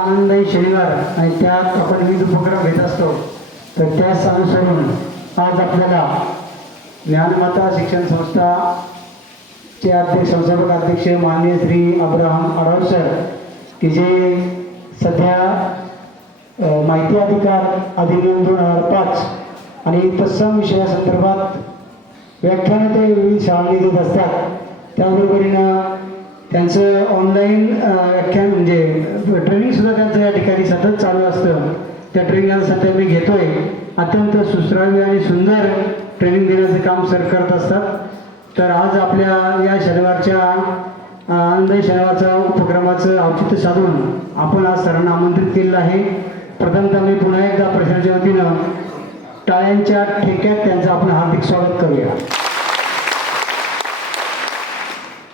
आनंददायी शनिवार आणि त्यात आपण विविध उपक्रम घेत असतो. तर त्याच अनुसरून आज आपल्याला ज्ञानमाता शिक्षण संस्थाचे अध्यक्ष संस्थापक अध्यक्ष माननीय श्री अब्राहम अडवाल सर की जे सध्या माहिती अधिकार अधिनियम 2005 आणि तत्सम विषयासंदर्भात व्याख्यानं ते विविध शाळांनी देत असतात. त्याचबरोबरीनं त्यांचं ऑनलाईन व्याख्यान म्हणजे ट्रेनिंगसुद्धा त्यांचं या ठिकाणी सतत चालू असतं. त्या ट्रेनिंगला सध्या मी घेतो आहे. अत्यंत सुश्राव्य आणि सुंदर ट्रेनिंग देण्याचं काम सर करत असतात. तर आज आपल्या या शनिवारच्या आनंददायी शनिवारच्या उपक्रमाचं औचित्य साधून आपण आज सरांना आमंत्रित केलेलं आहे. प्रथमतः मी पुन्हा एकदा प्रशासनाच्या वतीनं टाळ्यांच्या ठेक्यात त्यांचं आपण हार्दिक स्वागत करूया.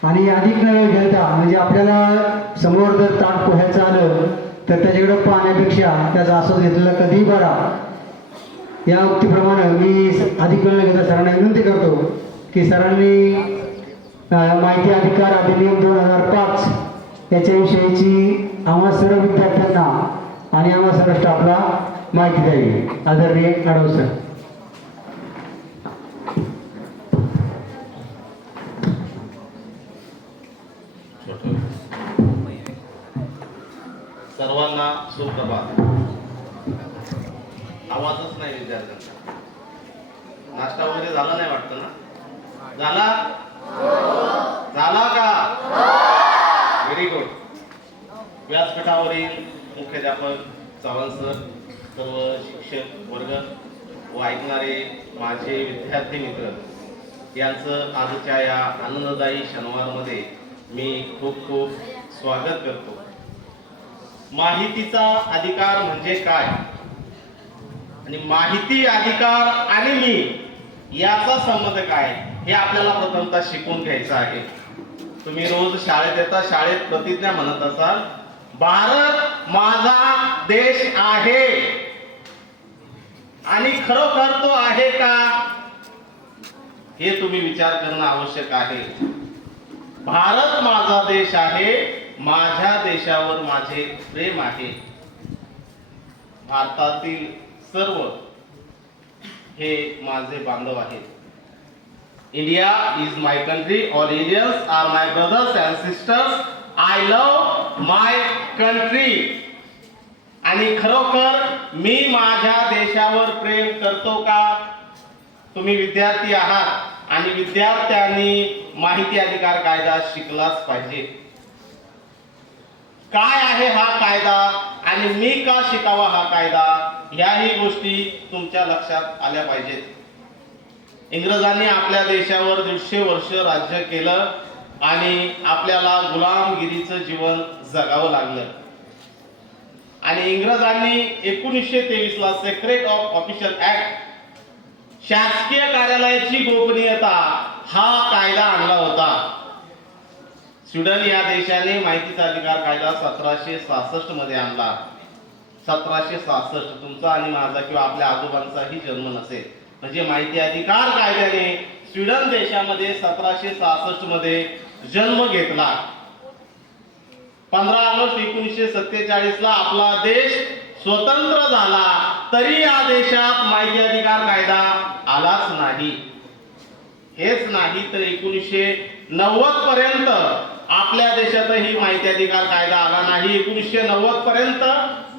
आणि अधिक न वेळ घेता म्हणजे आपल्याला समोर जर ताट पोहायचं आलं तर त्याच्याकडे पाहण्यापेक्षा त्याचा आस्वाद घेतलेला कधीही बरा. या उक्तीप्रमाणे मी अधिक वेळ घेता सरांना विनंती करतो की सरांनी माहिती अधिकार अधिनियम 2005 याच्याविषयीची आम्हा सर्व विद्यार्थ्यांना आणि आम्हा सर्व स्टाफला माहिती द्यावी. आदरणीय अडवाल सर. सर्वांना सुप्रभात. आवाजच नाही विद्यार्थ्यांचा. नाश्ता वगैरे झाला नाही वाटतं ना? झाला? झाला का? Very good. व्यासपीठावरील मुख्याध्यापक चव्हाण सर, सर्व शिक्षक वर्ग व ऐकणारे माझे विद्यार्थी मित्र यांचं आजच्या या आनंददायी शनिवारमध्ये मी खूप खूप स्वागत करतो. माहितीचा अधिकार म्हणजे काय आणि माहिती अधिकार आणि मी याचा संबंध काय हे आपल्याला प्रथमतः शिकून घ्यायचं आहे. तुम्ही रोज शाळेत येता, शाळेत प्रतिज्ञा म्हणत असाल, भारत माझा देश आहे. आणि खरोखर तो आहे का हे तुम्ही विचार करणं आवश्यक आहे. भारत माझा देश आहे, माझ्या देशावर माझे प्रेम आहे. भारतातील सर्व हे माझे बांधव आहेत. India is my country. All Indians are my brothers and sisters. I love my country. आणि खरोखर मी माझ्या देशावर प्रेम करतो का? तुम्ही विद्यार्थी आहात आणि विद्यार्थ्यांनी माहिती अधिकार कायदा शिकलाच पाहिजे. काय आहे हा कायदा आणि मी का शिकावा हा कायदा, ह्याही गोष्टी तुमच्या लक्षात आल्या पाहिजेत. इंग्रजांनी आपल्या देशावर 150 वर्ष राज्य केलं आणि आपल्याला गुलामगिरीचं जीवन जगावं लागलं. आणि इंग्रजांनी 1923 ला सेक्रेट ऑफ ऑफिशियल ऍक्ट, शासकीय कार्यालयाची गोपनीयता, हा कायदा आणला होता. स्वीडन या देशाने माहितीचा अधिकार कायदा 1766 मध्ये आणला. 1766. तुमचा आणि माझा किंवा आपल्या आजोबांचाही जन्म नसेल. म्हणजे माहिती अधिकार कायद्याने स्वीडन देशामध्ये 1766 मध्ये जन्म घेतला. 15 ऑगस्ट 1947 ला आपला देश स्वतंत्र झाला, तरी या देशात माहिती अधिकार कायदा आलाच नाही. हेच नाही तर 1990 पर्यंत आपल्या देशातही माहिती अधिकार कायदा आला नाही. 1990 पर्यंत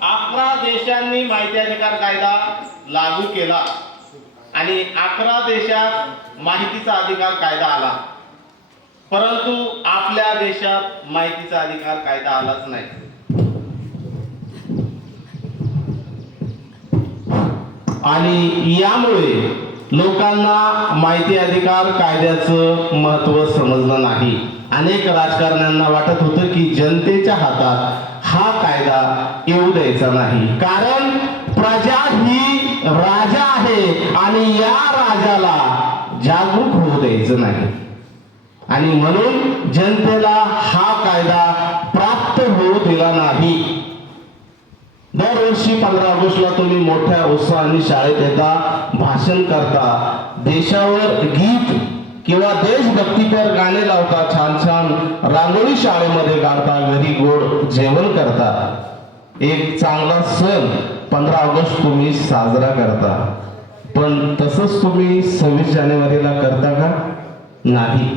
11 देशांनी माहिती अधिकार कायदा लागू केला आणि 11 देशात माहितीचा अधिकार कायदा आला. परंतु आपल्या देशात माहितीचा अधिकार कायदा आलाच नाही. आणि यामुळे लोकांना माहिती अधिकार कायद्याचं महत्त्व समजलं नाही. अनेक राजकारण्यांना वाटत होतं की जनतेच्या हातात हा कायदा येऊ द्यायचा नाही, कारण प्रजा ही राजा आहे आणि या राजाला जागरूक होऊ द्यायचं नाही. आणि म्हणून जनतेला हा कायदा प्राप्त होऊ दिला नाही. दरवर्षी 15 ऑगस्टला तुम्ही मोठ्या उत्साहाने शाळेत येता, भाषण करता, देशावर गीत किंवा देशभक्तीपर गाणे लावता, छान छान रांगोळी शाळेमध्ये काढता, घरी गोड जेवण करता. एक चांगला सण 15 ऑगस्ट तुम्ही साजरा करता, पण तसंच तुम्ही 26 जानेवारीला करता का? नाही.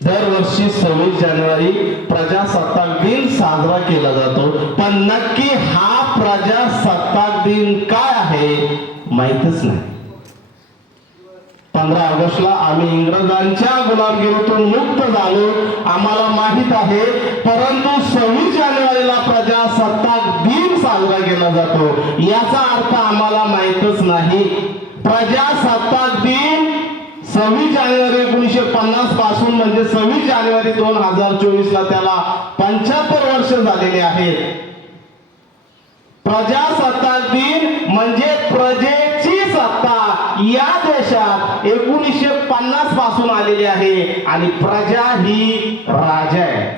दरवर्षी 26 जानेवारी प्रजासत्ताक दिन साजरा केला जातो, पण नक्की हा प्रजासत्ताक दिन काय आहे माहीतच नाही. 15 ऑगस्टला आम्ही इंग्रजांच्या गुलामगिरीतून मुक्त झालो, आम्हाला माहित आहे. परंतु 26 जानेवारीला प्रजासत्ताक दिन साजरा केला जातो याचा अर्थ आम्हाला माहीतच नाही. प्रजासत्ताक दिन 26 जानेवारी 1950 पासून म्हणजे 26 जानेवारी 2024 ला त्याला 75 वर्ष झालेले आहेत. प्रजासत्ताक दिन म्हणजे प्रजेची सत्ता या देशात 1950 पासून आलेली आहे आणि प्रजा ही राजा आहे.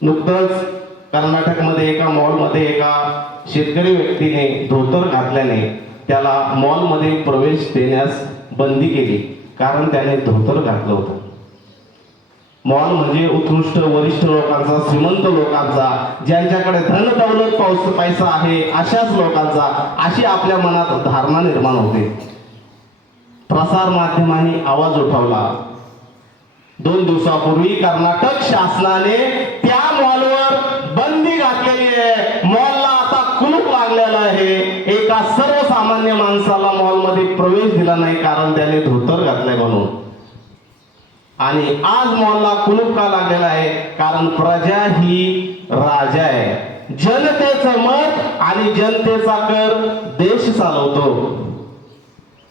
नुकतंच कर्नाटकमध्ये एका मॉलमध्ये एका शेतकरी व्यक्तीने धोतर घातल्याने त्याला मॉलमध्ये प्रवेश देण्यास बंदी केली, कारण त्याने धोतर घातलं होतं. मॉल म्हणजे उत्कृष्ट वरिष्ठ लोकांचा, श्रीमंत लोकांचा, ज्यांच्याकडे धन दौलत पैसा आहे अशाच लोकांचा, अशी आपल्या मनात धारणा निर्माण होते. प्रसार माध्यमांनी आवाज उठवला. 2 दिवसापूर्वी कर्नाटक शासनाने त्या मॉलवर बंदी घातलेली आहे. मॉलला आता कुलूप लागलेलं आहे. एका सर्वसामान्य माणसाला मॉलमध्ये प्रवेश दिला नाही, कारण त्याने धोतर घातलंय म्हणून. आणि आज मॉलला कुलूप का लागलेला आहे? कारण प्रजा ही राजा आहे. जनतेचं मत आणि जनतेचा कर देश चालवतो.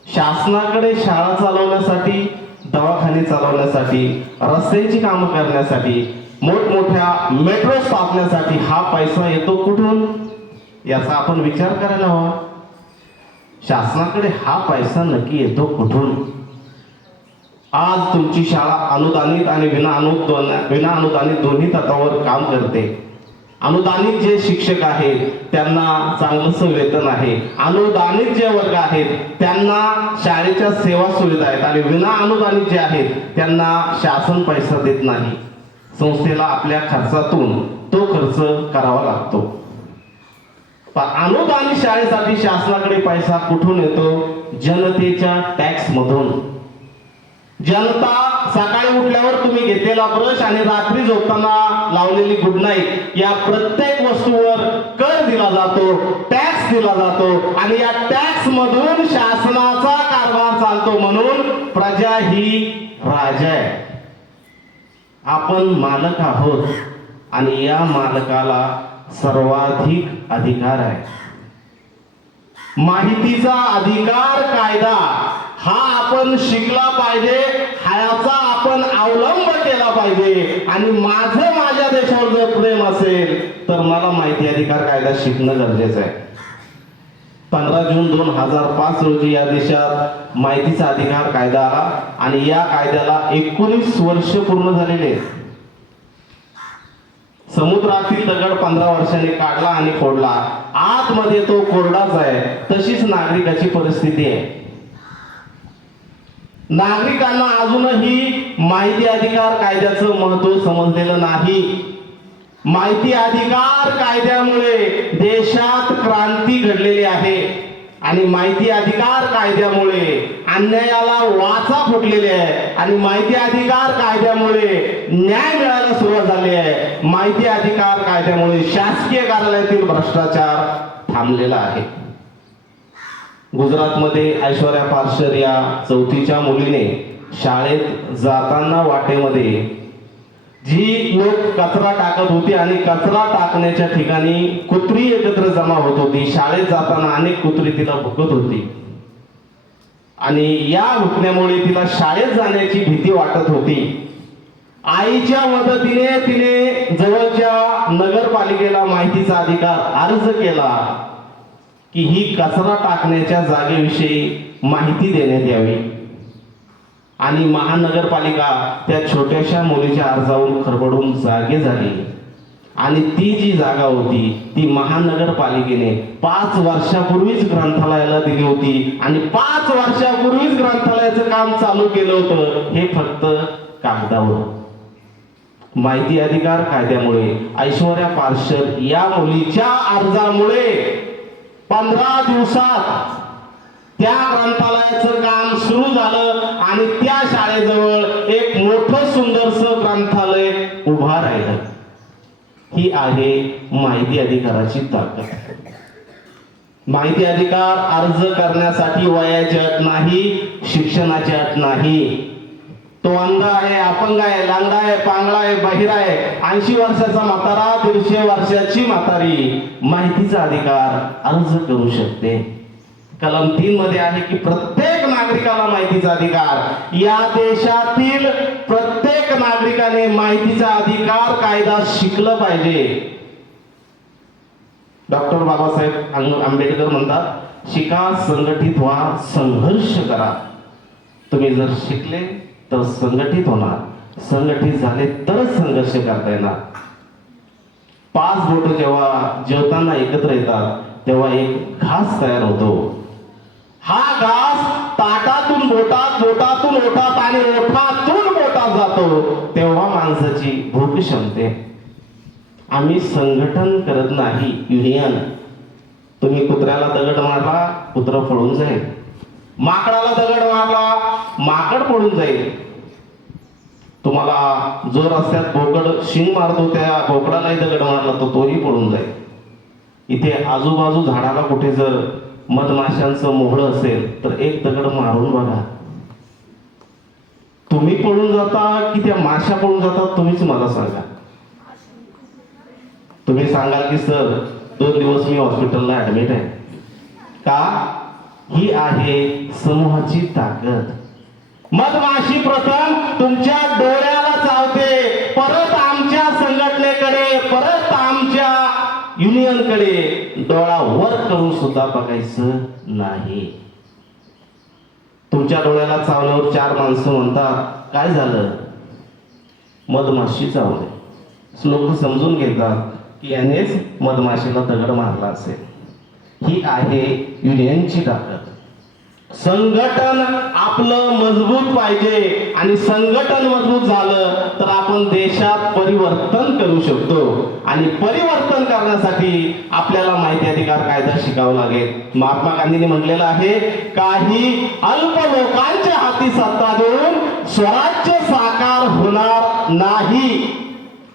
शासनाकडे शाळा चालवण्यासाठी, दवाखाने चालवण्यासाठी, रस्त्याची कामं करण्यासाठी, मोठमोठ्या मेट्रो स्थापण्यासाठी हा पैसा येतो कुठून याचा आपण विचार करायला हवा. शासनाकडे हा पैसा नक्की येतो कुठून? आज तुमची शाळा अनुदानित आणि विना अनुदानित दोन्ही तत्वावर काम करते. अनुदानित जे शिक्षक आहेत त्यांना चांगलंच वेतन आहे. अनुदानित जे वर्ग आहेत त्यांना शाळेच्या सेवा सुविधा आहेत आणि विना अनुदानित जे आहेत त्यांना शासन पैसा देत नाही. संस्थेला आपल्या खर्चातून तो खर्च करावा लागतो. अनुदानित शाळेसाठी शासनाकडे पैसा कुठून येतो? जनतेच्या टॅक्स मधून. जनता सकाळी उठल्यावर तुम्ही घेतलेला ब्रश आणि रात्री झोपताना लावलेली गुड नाईट या प्रत्येक वस्तूवर कर दिला जातो, टॅक्स दिला जातो आणि या टॅक्स मधून शासनाचा कारभार चालतो. म्हणून प्रजा ही राजा आहे. आपण मालक आहोत आणि या मालकाला सर्वाधिक अधिकार आहे. माहितीचा अधिकार कायदा हा आपण शिकला पाहिजे, ह्याचा आपण अवलंब केला पाहिजे. आणि माझं माझ्या देशावर जर प्रेम असेल तर मला माहिती अधिकार कायदा शिकणं गरजेचं आहे. 15 जून 2005 रोजी या देशात माहितीचा अधिकार कायदा आला आणि या कायद्याला 19 वर्ष पूर्ण झालेले. समुद्रातील दगड 15 वर्षांनी काढला आणि फोडला, आतमध्ये तो कोरडाच आहे. तशीच नागरिकाची परिस्थिती आहे. नागरिकांना अजूनही माहिती अधिकार कायद्याचं महत्व समजलेलं नाही. माहिती अधिकार कायद्यामुळे देशात क्रांती घडलेली आहे आणि माहिती अधिकार कायद्यामुळे अन्यायाला वाचा फुटलेली आहे आणि माहिती अधिकार कायद्यामुळे न्याय मिळायला सुरुवात झाली आहे. माहिती अधिकार कायद्यामुळे शासकीय कार्यालयातील भ्रष्टाचार थांबलेला आहे. गुजरातमध्ये ऐश्वर्या पार्शर या 4थीच्या मुलीने शाळेत जाताना वाटेमध्ये जी लोक कचरा टाकत होती आणि कचरा टाकण्याच्या ठिकाणी कुत्री एकत्र जमा होत होती. शाळेत जाताना अनेक कुत्री तिला भुकत होती आणि या भुकण्यामुळे तिला शाळेत जाण्याची भीती वाटत होती. आईच्या मदतीने तिने जवळच्या नगरपालिकेला माहितीचा अधिकार अर्ज केला की ही कचरा टाकण्याच्या जागेविषयी माहिती देण्यात यावी. आणि महानगरपालिका त्या छोट्याशा मुलीच्या अर्जावरून खरबडून जागे झाली आणि ती जी जागा होती ती महानगरपालिकेने 5 वर्षापूर्वीच ग्रंथालयाला दिली होती आणि 5 वर्षापूर्वीच ग्रंथालयाचं काम चालू केलं होतं. हे फक्त कागदावर. माहिती अधिकार कायद्यामुळे ऐश्वर्या पार्षद या मुलीच्या अर्जामुळे 15 दिवसात त्या ग्रंथालयाचं काम सुरू झालं आणि त्या शाळेजवळ एक मोठं सुंदरसं ग्रंथालय उभा राहिलं. ही आहे माहिती अधिकाराची ताकद. माहिती अधिकार अर्ज करण्यासाठी वयाची अट नाही, शिक्षणाची अट नाही. तो अंध आहे, अपंग आहे, लांगडा आहे, पांगळा आहे, बहिर आहे, 80 वर्षाचा म्हातारा, 150 वर्षाची म्हातारी माहितीचा अधिकार अर्ज करू शकते. कलम 3 मध्ये आहे की प्रत्येक नागरिकाला माहितीचा अधिकार. या देशातील प्रत्येक नागरिकाने माहितीचा अधिकार कायदा शिकलं पाहिजे. डॉक्टर बाबासाहेब आंबेडकर म्हणतात, शिका, संघटित व्हा, संघर्ष करा. तुम्ही जर शिकले तर संघटित होणार, संघटित झाले तरच संघर्ष करता येणार. 5 बोट जेव्हा जेवताना एकत्र येतात तेव्हा एक घास तयार होतो. हा घास ताटातून बोटात, बोटातून ओठात आणि ओठातून बोटात जातो तेव्हा माणसाची भूक शमते. आम्ही संघटन करत नाही, युनियन. तुम्ही कुत्र्याला दगड मारला, कुत्रं पळून जाईल. माकडाला दगड मारला, माकड पळून जाईल. तुम्हाला जो रस्त्यात बोकड शिंग मारतो त्या बोकडालाही दगड मारला तर तोही पळून जाईल. इथे आजूबाजू झाडाला कुठे जर मधमाशांचं मोहळं असेल तर एक दगड मारून बघा. तुम्ही पळून जाता की त्या माशा पळून जातात, तुम्हीच मला सांगा. तुम्ही सांगाल की सर 2 दिवस मी हॉस्पिटलला ऍडमिट आहे. का? ही आहे समूहाची ताकद. मधमाशी प्रथम तुमच्या डोळ्याला चावते, परत आमच्या संघटनेकडे, परत आमच्या युनियनकडे डोळा वर करून सुद्धा बघायचं नाही. तुमच्या डोळ्याला चावल्यावर 4 माणसं म्हणतात काय झालं? मधमाशी चावले. लोक समजून घेतात की यानेच मधमाशीला दगड मारला असेल. ही आहे युनियनची ताकद. संघटन आपलं मजबूत पाहिजे आणि संघटन मजबूत झालं तर आपण देशात परिवर्तन करू शकतो. आणि परिवर्तन करण्यासाठी आपल्याला माहिती अधिकार कायदा शिकावा लागेल. महात्मा गांधींनी म्हटलेलं आहे, काही अल्प लोकांच्या हाती सत्ता देऊन स्वराज्य साकार होणार नाही.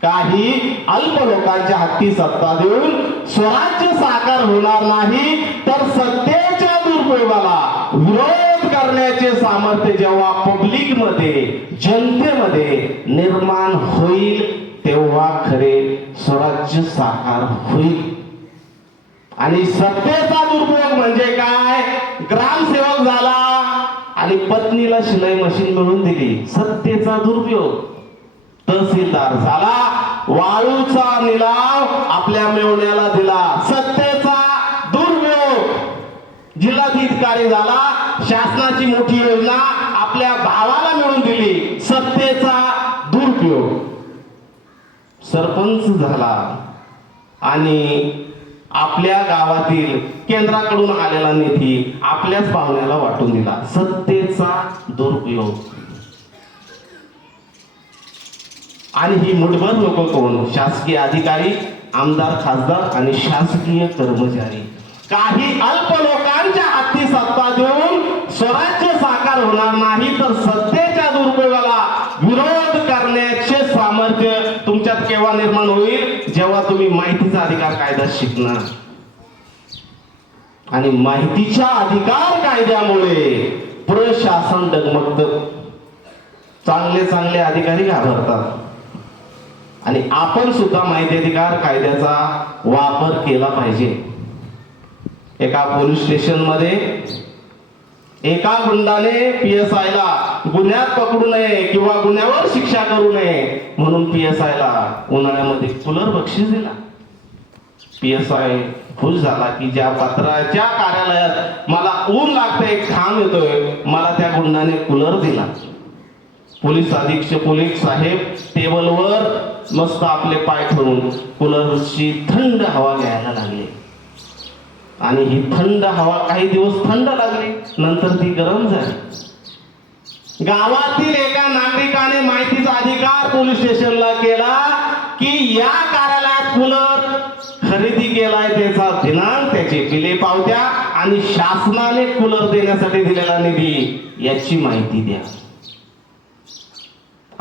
काही अल्प लोकांच्या हाती सत्ता देऊन स्वराज्य साकार होणार नाही, तर सत्तेच्या दुरुपयोगाला विरोध करण्याचे सामर्थ्य जेव्हा पब्लिक मध्ये, जनतेमध्ये निर्माण होईल तेव्हा खरे स्वराज्य साकार होईल. आणि सत्तेचा दुरुपयोग म्हणजे काय? ग्रामसेवक झाला आणि पत्नीला शिलाई मशीन मिळवून दिली, सत्तेचा दुरुपयोग. तहसीलदार झाला, वाळूचा निलाव आपल्या मेवण्याला दिला, सत्तेचा दुरुपयोग. जिल्हाधिकारी झाला, शासनाची मोठी योजना आपल्या भावाला मिळवून दिली, सत्तेचा दुरुपयोग. सरपंच झाला आणि आपल्या गावातील केंद्राकडून आलेला निधी आपल्याच पाहुण्याला वाटून दिला, सत्तेचा दुरुपयोग. आणि ही मुठभर लोक कोण? शासकीय अधिकारी, आमदार, खासदार आणि शासकीय कर्मचारी. काही अल्प लोकांच्या हाती सत्ता देऊन स्वराज्य साकार होणार नाही, तर सत्तेच्या दुरुपयोगाला विरोध करण्याचे सामर्थ्य तुमच्यात केव्हा निर्माण होईल? जेव्हा तुम्ही माहितीचा अधिकार कायदा शिकणार. आणि माहितीच्या अधिकार कायद्यामुळे प्रशासन डगमगतं. चांगले चांगले अधिकारी घाबरतात. आणि आपण सुद्धा माहिती अधिकार कायद्याचा वापर केला पाहिजे. एका पोलीस स्टेशन मध्ये एका गुंडाने PSI ला गुन्ह्यात पकडू नये किंवा गुन्ह्यावर शिक्षा करू नये म्हणून PSI ला उन्हाळ्यामध्ये कूलर बक्षीस दिला. PSI खुश झाला की ज्या पत्राच्या कार्यालयात मला ऊन लागतंय, घाम येतोय, मला त्या गुंडाने कूलर दिला. पोलीस अधीक्षक, पोलीस साहेब टेबलवर मस्त आपले पाय ठेवून कूलरची थंड हवा घ्यायला लागले. आणि ही थंड हवा काही दिवस थंड लागली, नंतर ती गरम झाली. गावातील एका नागरिकाने माहितीचा अधिकार पोलीस स्टेशनला केला की या कार्यालयात कूलर खरेदी केलाय, त्याचा दिनांक, त्याची बिले पावत्या आणि शासनाने कूलर देण्यासाठी दिलेला निधी याची माहिती द्या.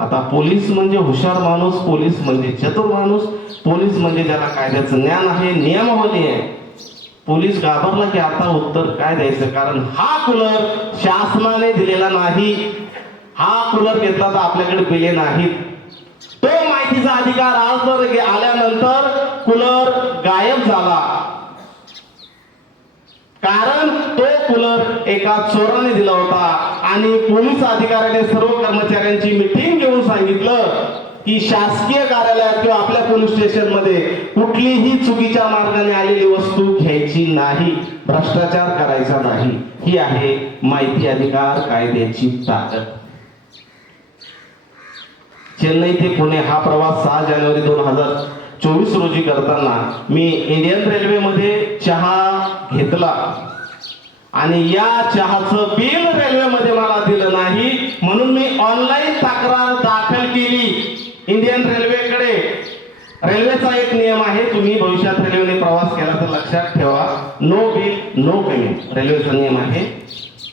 आता पोलीस म्हणजे हुशार माणूस, पोलीस म्हणजे चतुर माणूस, पोलीस म्हणजे ज्याला कायद्याचं ज्ञान आहे, नियमावली आहे. पोलीस घाबरला की आता उत्तर काय द्यायचं, कारण हा कूलर शासनाने दिलेला नाही, हा कूलर घेतला तर आपल्याकडे बिले नाहीत. तो माहितीचा अधिकार आज जर आल्यानंतर कूलर गायब झाला, कारण तो कूलर एका चोराने दिला होता आणि पोलीस अधिकाऱ्याने सर्व कर्मचाऱ्यांची मीटिंग घेऊन सांगितलं की शासकीय कार्यालयात किंवा आपल्या पोलीस स्टेशन मध्ये कुठलीही चुकीच्या मार्गाने आलेली वस्तू घ्यायची नाही, भ्रष्टाचार करायचा नाही. ही आहे माहिती अधिकार कायद्याची ताकद. चेन्नई ते पुणे हा प्रवास 6 जानेवारी 2024 रोजी करताना मी इंडियन रेल्वेमध्ये चहा घेतला आणि या चहाचं बिल रेल्वेमध्ये मला दिलं नाही, म्हणून मी ऑनलाईन तक्रार दाखल केली इंडियन रेल्वेकडे. रेल्वेचा एक नियम आहे, तुम्ही भविष्यात रेल्वेने प्रवास केला तर लक्षात ठेवा, नो बिल नो पेमेंट रेल्वेचा नियम आहे.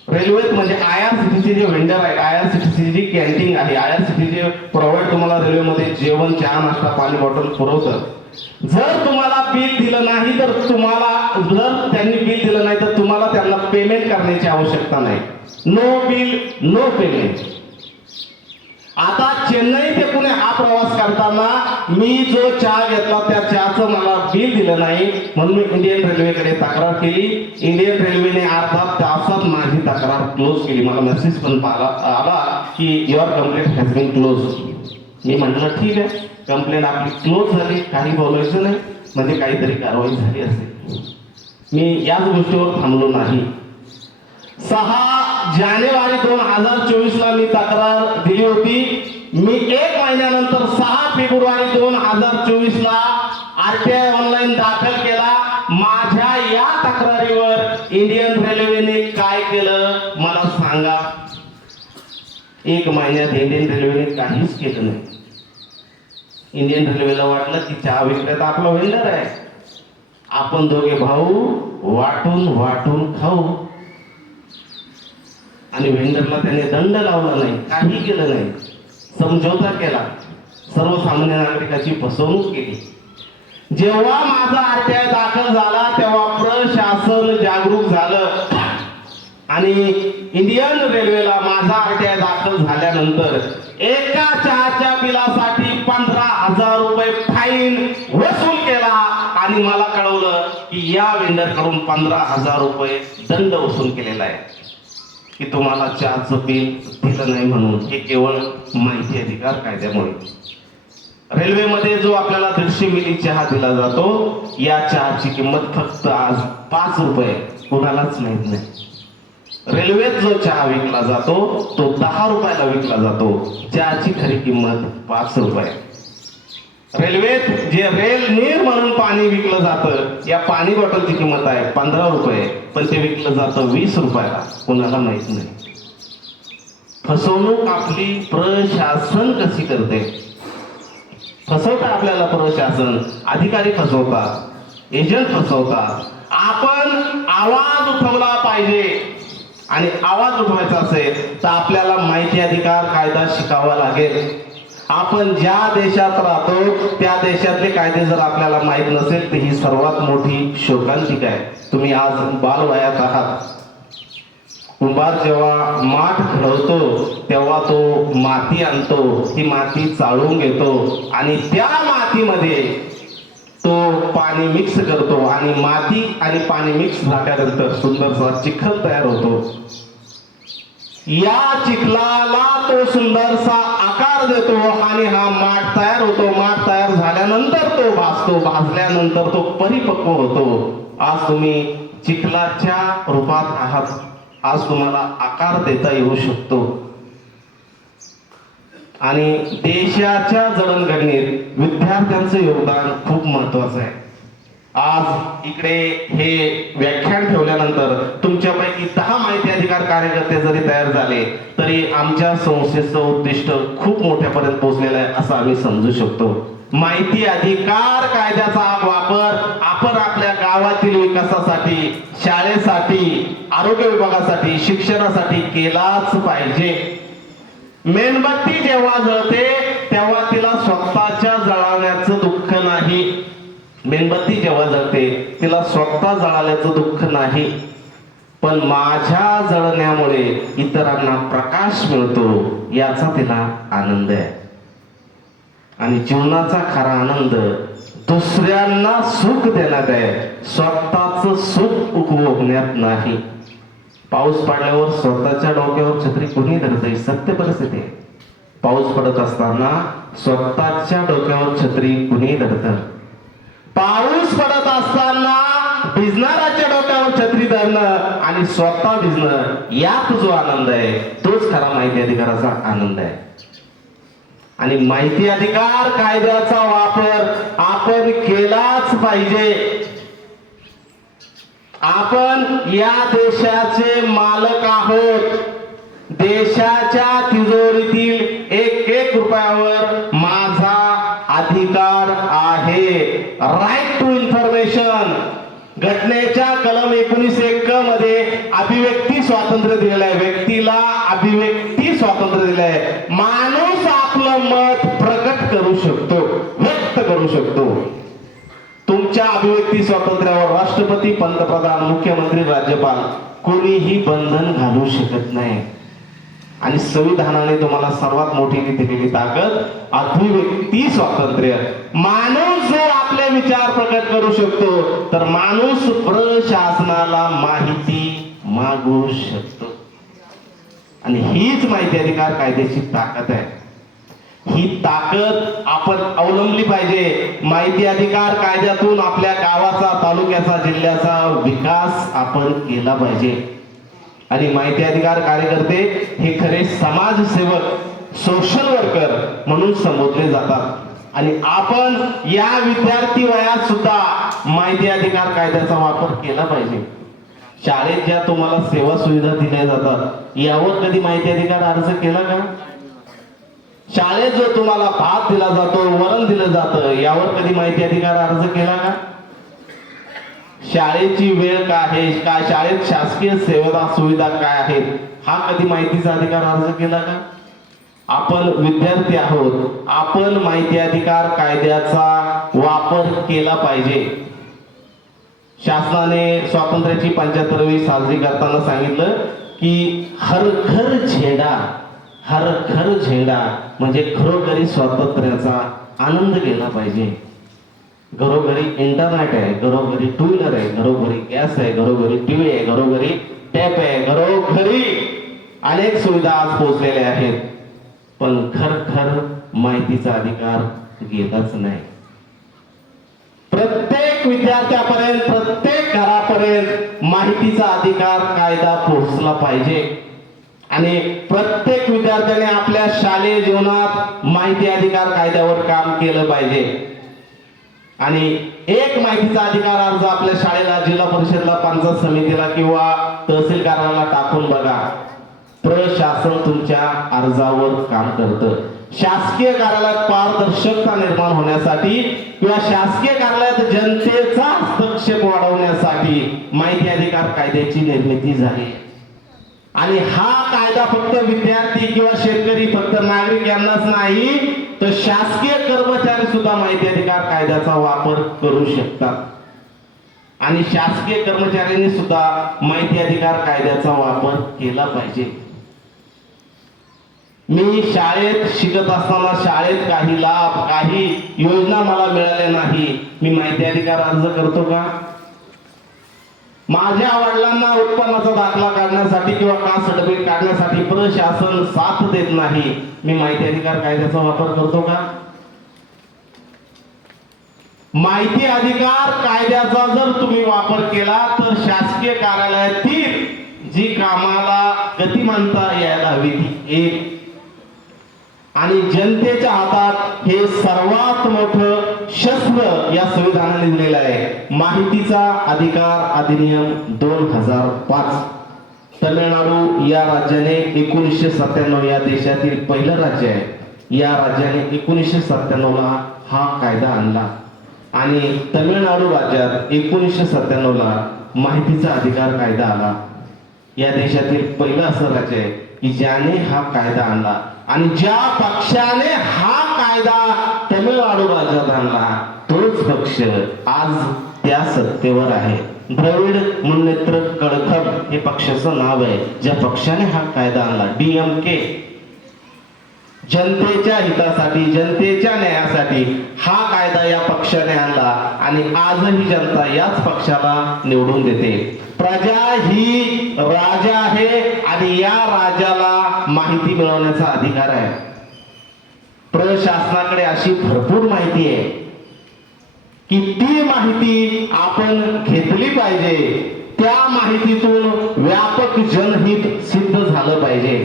रेल्वेत म्हणजे IRCTC जे व्हेंडर आहेत, IRCTC जी कॅन्टीन आहे, IRCTC जे प्रोव्हाइड तुम्हाला रेल्वेमध्ये जेवण, चहा, नाश्ता, पाणी बॉटल पुरवतं. जर तुम्हाला बिल दिलं नाही तर जर त्यांनी बिल दिलं नाही तर तुम्हाला त्यांना पेमेंट करण्याची आवश्यकता नाही. No bill no payment. आता चेन्नई ते पुणे हा प्रवास करताना मी जो चहा घेतला त्या चहाचं मला बिल दिलं नाही, म्हणून मी इंडियन रेल्वेकडे तक्रार केली. इंडियन रेल्वेने अर्धा तासात माझी तक्रार क्लोज केली. मला मेसेज पण आला की your complaint has been close. मी म्हटलं ठीक आहे, कंप्लेंट आपली क्लोज झाली, काही बोलायचं नाही, म्हणजे काहीतरी कारवाई झाली असेल. मी याच गोष्टीवर थांबलो नाही. 6 जानेवारी 2024 ला मी तक्रार दिली होती. मी 1 महिन्यानंतर 6 फेब्रुवारी 2024 ला RTI ऑनलाईन दाखल केला. माझ्या या तक्रारीवर इंडियन रेल्वेने काय केलं मला सांगा. 1 महिन्यात इंडियन रेल्वेने काहीच केलं नाही. इंडियन रेल्वेला वाटलं की चहा विक्रेता आपला व्हेंडर आहे, आपण दोघे भाऊ वाटून वाटून खाऊ, आणि व्हेंडरला त्याने दंड लावला नाही, काही केलं नाही, समझोता केला, सर्वसामान्य नागरिकाची फसवणूक केली. जेव्हा माझा RTI दाखल झाला तेव्हा प्रशासन जागरूक झालं आणि इंडियन रेल्वेला माझा RTI दाखल झाल्यानंतर एका चहाच्या बिलासाठी 15,000 रुपये फाईन वसूल केला आणि मला कळवलं की या वेंडरकडून 15,000 रुपये दंड वसूल केलेला आहे की तुम्हाला चहाचं बिल दिलं नाही म्हणून. हे केवळ माहिती अधिकार कायद्यामुळे. रेल्वेमध्ये जो आपल्याला 150 मिली चहा दिला जातो, या चहाची किंमत फक्त आज 5 रुपये, कोणालाच माहित नाही. रेल्वेत जो चहा विकला जातो तो 10 रुपयाला विकला जातो, चहाची खरी किंमत 5 रुपये. रेल्वेत जे रेल नीर म्हणून पाणी विकलं जातं, या पाणी बॉटलची किंमत आहे 15 रुपये, पण ते विकलं जातं 20 रुपयाला, कोणाला माहित नाही. फसवणूक आपली प्रशासन कशी करते. फसवतात आपल्याला प्रशासन, अधिकारी फसवतात, एजंट फसवतात. आपण आवाज उठवला पाहिजे आणि आवाज उठवायचा असेल तर आपल्याला माहिती अधिकार कायदा शिकावा लागेल. आपण ज्या देशात राहतो त्या देशातले कायदे जर आपल्याला माहित नसेल तर ही सर्वात मोठी शोकांतिका आहे. तुम्ही आज बालवयात आहात. कुंभार जेव्हा माठ घडवतो तेव्हा तो माती आणतो, ती माती चाळून घेतो आणि त्या मातीमध्ये तो पाणी मिक्स करतो आणि माती आणि पाणी मिक्स झाल्यानंतर सुंदरसा चिखल तयार होतो. या चिखलाला तो सुंदरसा आकार देतो आणि हा माठ तयार होतो. माठ तयार झाल्यानंतर तो भाजतो, भाजल्यानंतर तो परिपक्व होतो. आज तुम्ही चिखलाच्या रूपात आहात. आज तुम्हाला आकार देता येऊ शकतो. आणि देशाच्या जडणघडणीत विद्यार्थ्यांचं योगदान खूप महत्वाचं आहे. आज इकडे हे व्याख्यान ठेवल्यानंतर तुमच्यापैकी 10 माहिती अधिकार कार्यकर्ते जरी तयार झाले तरी आमच्या संस्थेचं उद्दिष्ट खूप मोठ्यापर्यंत पोहोचलेलं आहे असं आम्ही समजू शकतो. माहिती अधिकार कायद्याचा वापर आपण आपल्या गावातील विकासासाठी, शाळेसाठी, आरोग्य विभागासाठी, शिक्षणासाठी केलाच पाहिजे. मेणबत्ती जेव्हा जळते तेव्हा तिला स्वतःच्या जळवण्याचं दुःख नाही. मेणबत्ती जेव्हा जळते तिला स्वतः जळाल्याचं दुःख नाही, पण माझ्या जळण्यामुळे इतरांना प्रकाश मिळतो याचा तिला आनंद आहे. आणि जीवनाचा खरा आनंद दुसऱ्यांना सुख देण्यात आहे, स्वतःच सुख उपभोगण्यात नाही. पाऊस पडल्यावर स्वतःच्या डोक्यावर छत्री कुणी धरते? सत्य परिस्थिती आहे. पाऊस पडत असताना स्वतःच्या डोक्यावर छत्री कुणी धरतं? पाऊस पडत असताना भिजणाऱ्याच्या डोक्यावर छत्री धरणं आणि स्वतः भिजणं यात जो आनंद आहे तोच खरा माहिती अधिकाराचा आनंद आहे. आणि माहिती अधिकार कायद्याचा वापर आपण केलाच पाहिजे. आपण या देशाचे मालक आहोत. देशाच्या तिजोरीतील एक एक रुपयावर माझा अधिकार आहे. Right to information. घटनेच्या कलम 19(1) मध्ये अभिव्यक्ती स्वातंत्र्य दिलेलं आहे. व्यक्तीला अभिव्यक्ती स्वातंत्र्य दिलं आहे. माणूस आपलं मत प्रकट करू शकतो, व्यक्त करू शकतो. तुमच्या अभिव्यक्ती स्वातंत्र्यावर राष्ट्रपती, पंतप्रधान, मुख्यमंत्री, राज्यपाल कोणीही बंधन घालू शकत नाही. आणि संविधानाने तुम्हाला सर्वात मोठी दिलेली ताकद अभिव्यक्ती स्वातंत्र्य. माणूस जर आपले विचार प्रकट करू शकतो तर माणूस प्रशासनाला माहिती मागू शकतो. आणि हीच माहिती अधिकार कायद्याची ताकद आहे. ही ताकद आपण अवलंबली पाहिजे. माहिती अधिकार कायद्यातून आपल्या गावाचा, तालुक्याचा, जिल्ह्याचा विकास आपण केला पाहिजे. आणि माहिती अधिकार कार्यकर्ते हे खरे समाजसेवक, सोशल वर्कर म्हणून संबोधले जातात. आणि आपण या विद्यार्थी वयात सुद्धा माहिती अधिकार कायद्याचा वापर केला पाहिजे. शाळेत ज्या तुम्हाला सेवा सुविधा दिल्या जातात यावर कधी माहिती अधिकार अर्ज केला का? शाळेत जो तुम्हाला भात दिला जातो, वरण दिलं जातं यावर कधी माहिती अधिकार अर्ज केला का? शाळेची वेळ काय आहे, काय शाळेत शासकीय सेवा सुविधा काय आहेत हा कधी माहितीचा अधिकार अर्ज केला का? आपण विद्यार्थी आहोत. आपण माहिती अधिकार कायद्याचा वापर केला पाहिजे. शासनाने स्वातंत्र्याची 75वी साजरी करताना सांगितलं की हर घर झेंडा, हर घर झेंडा म्हणजे घरोघरी स्वातंत्र्याचा आनंद घेतला पाहिजे. घरोघरी इंटरनेट आहे, घरोघरी टू व्हीलर आहे, घरोघरी गॅस आहे, घरोघरी टीव्ही आहे, घरोघरी टॅप आहे, घरोघरी अनेक सुविधा आज पोहोचलेल्या आहेत. पण घर माहितीचा अधिकार गेलाच नाही. प्रत्येक विद्यार्थ्यापर्यंत, प्रत्येक घरापर्यंत माहितीचा अधिकार कायदा पोहोचला पाहिजे. आणि प्रत्येक विद्यार्थ्याने आपल्या शालेय जीवनात माहिती अधिकार कायद्यावर काम केलं पाहिजे. आणि एक माहितीचा अधिकार अर्ज आपल्या शाळेला, जिल्हा परिषदला, पंचायत समितीला किंवा तहसील कार्यालयाला टाकून बघा. प्रशासन तुमच्या अर्जावर काम करतं. शासकीय कार्यालयात पारदर्शकता निर्माण होण्यासाठी किंवा शासकीय कार्यालयात जनतेचा हस्तक्षेप वाढवण्यासाठी माहिती अधिकार कायद्याची निर्मिती झाली. आणि हा कायदा फक्त विद्यार्थी किंवा शेतकरी, फक्त नागरिक यांनाच नाही तर शासकीय कर्मचारी सुद्धा माहिती अधिकार कायद्याचा वापर करू शकतात. आणि शासकीय कर्मचाऱ्यांनी सुद्धा माहिती अधिकार कायद्याचा वापर केला पाहिजे. मी शाळेत शिकत असताना शाळेत काही लाभ, काही योजना मला मिळाल्या नाही, मी माहिती अधिकार अर्ज करतो का? माझ्या वडिलांना उत्पन्नाचा दाखला काढण्यासाठी किंवा कास्ट सर्टिफिकेट काढण्यासाठी प्रशासन साथ देत नाही, मी माहिती अधिकार कायद्याचा वापर करतो का? माहिती अधिकार कायद्याचा जर तुम्ही वापर केला तर शासकीय कार्यालयातील जी कामाला गतिमानता यायला हवी ती एक, आणि जनतेच्या हातात हे सर्वात मोठं शस्त्र या संविधानाने दिलेलं आहे. माहितीचा अधिकार अधिनियम 2005. तमिळनाडू या राज्याने 1997 या देशातील पहिलं राज्य आहे. या राज्याने 1997 ला हा कायदा आणला आणि तमिळनाडू राज्यात 1997 ला माहितीचा अधिकार कायदा आला. या देशातील पहिलं असं राज्य आहे की ज्याने हा कायदा आणला आणि ज्या पक्षाने हा कायदा तमिळनाडू राज्यात आणला तोच पक्ष आज त्या सत्तेवर आहे. द्रविड मुन्नेत्र कळघम हे पक्षाचं नाव आहे. ज्या पक्षाने हा कायदा आणला, DMK, जनतेच्या हितासाठी, जनतेच्या न्यायासाठी हा कायदा या पक्षाने आणला आणि आजही जनता याच पक्षाला निवडून देते. प्रजा ही राजा आहे आणि या राजाला माहिती मिळवण्याचा अधिकार आहे. प्रशासनाकडे अशी भरपूर माहिती आहे की ती माहिती आपण घेतली पाहिजे. त्या माहितीतून व्यापक जनहित सिद्ध झालं पाहिजे.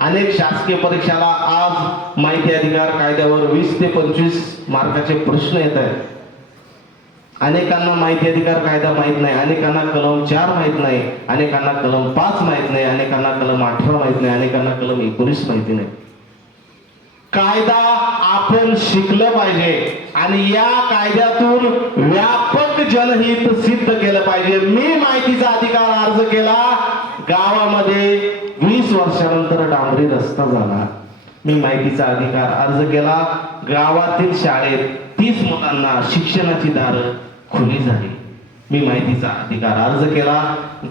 अनेक शासकीय परीक्षाला आज माहिती अधिकार कायद्यावर 20 ते 25 मार्काचे प्रश्न येत आहेत. अनेकांना माहिती अधिकार कायदा माहित नाही, अनेकांना कलम 4 माहित नाही, अनेकांना कलम 5 माहित नाही, अनेकांना कलम 18 माहित नाही, अनेकांना कलम 19 माहिती नाही. कायदा आपण शिकलं पाहिजे आणि या कायद्यातून व्यापक जनहित सिद्ध केलं पाहिजे. मी माहितीचा अधिकार अर्ज केला, गावामध्ये 20 वर्षानंतर डांबरी रस्ता झाला. मी माहितीचा अधिकार अर्ज केला, गावातील शाळेत 30 मुलांना शिक्षणाची दारं खुली झाली. मी माहितीचा अधिकार अर्ज केला,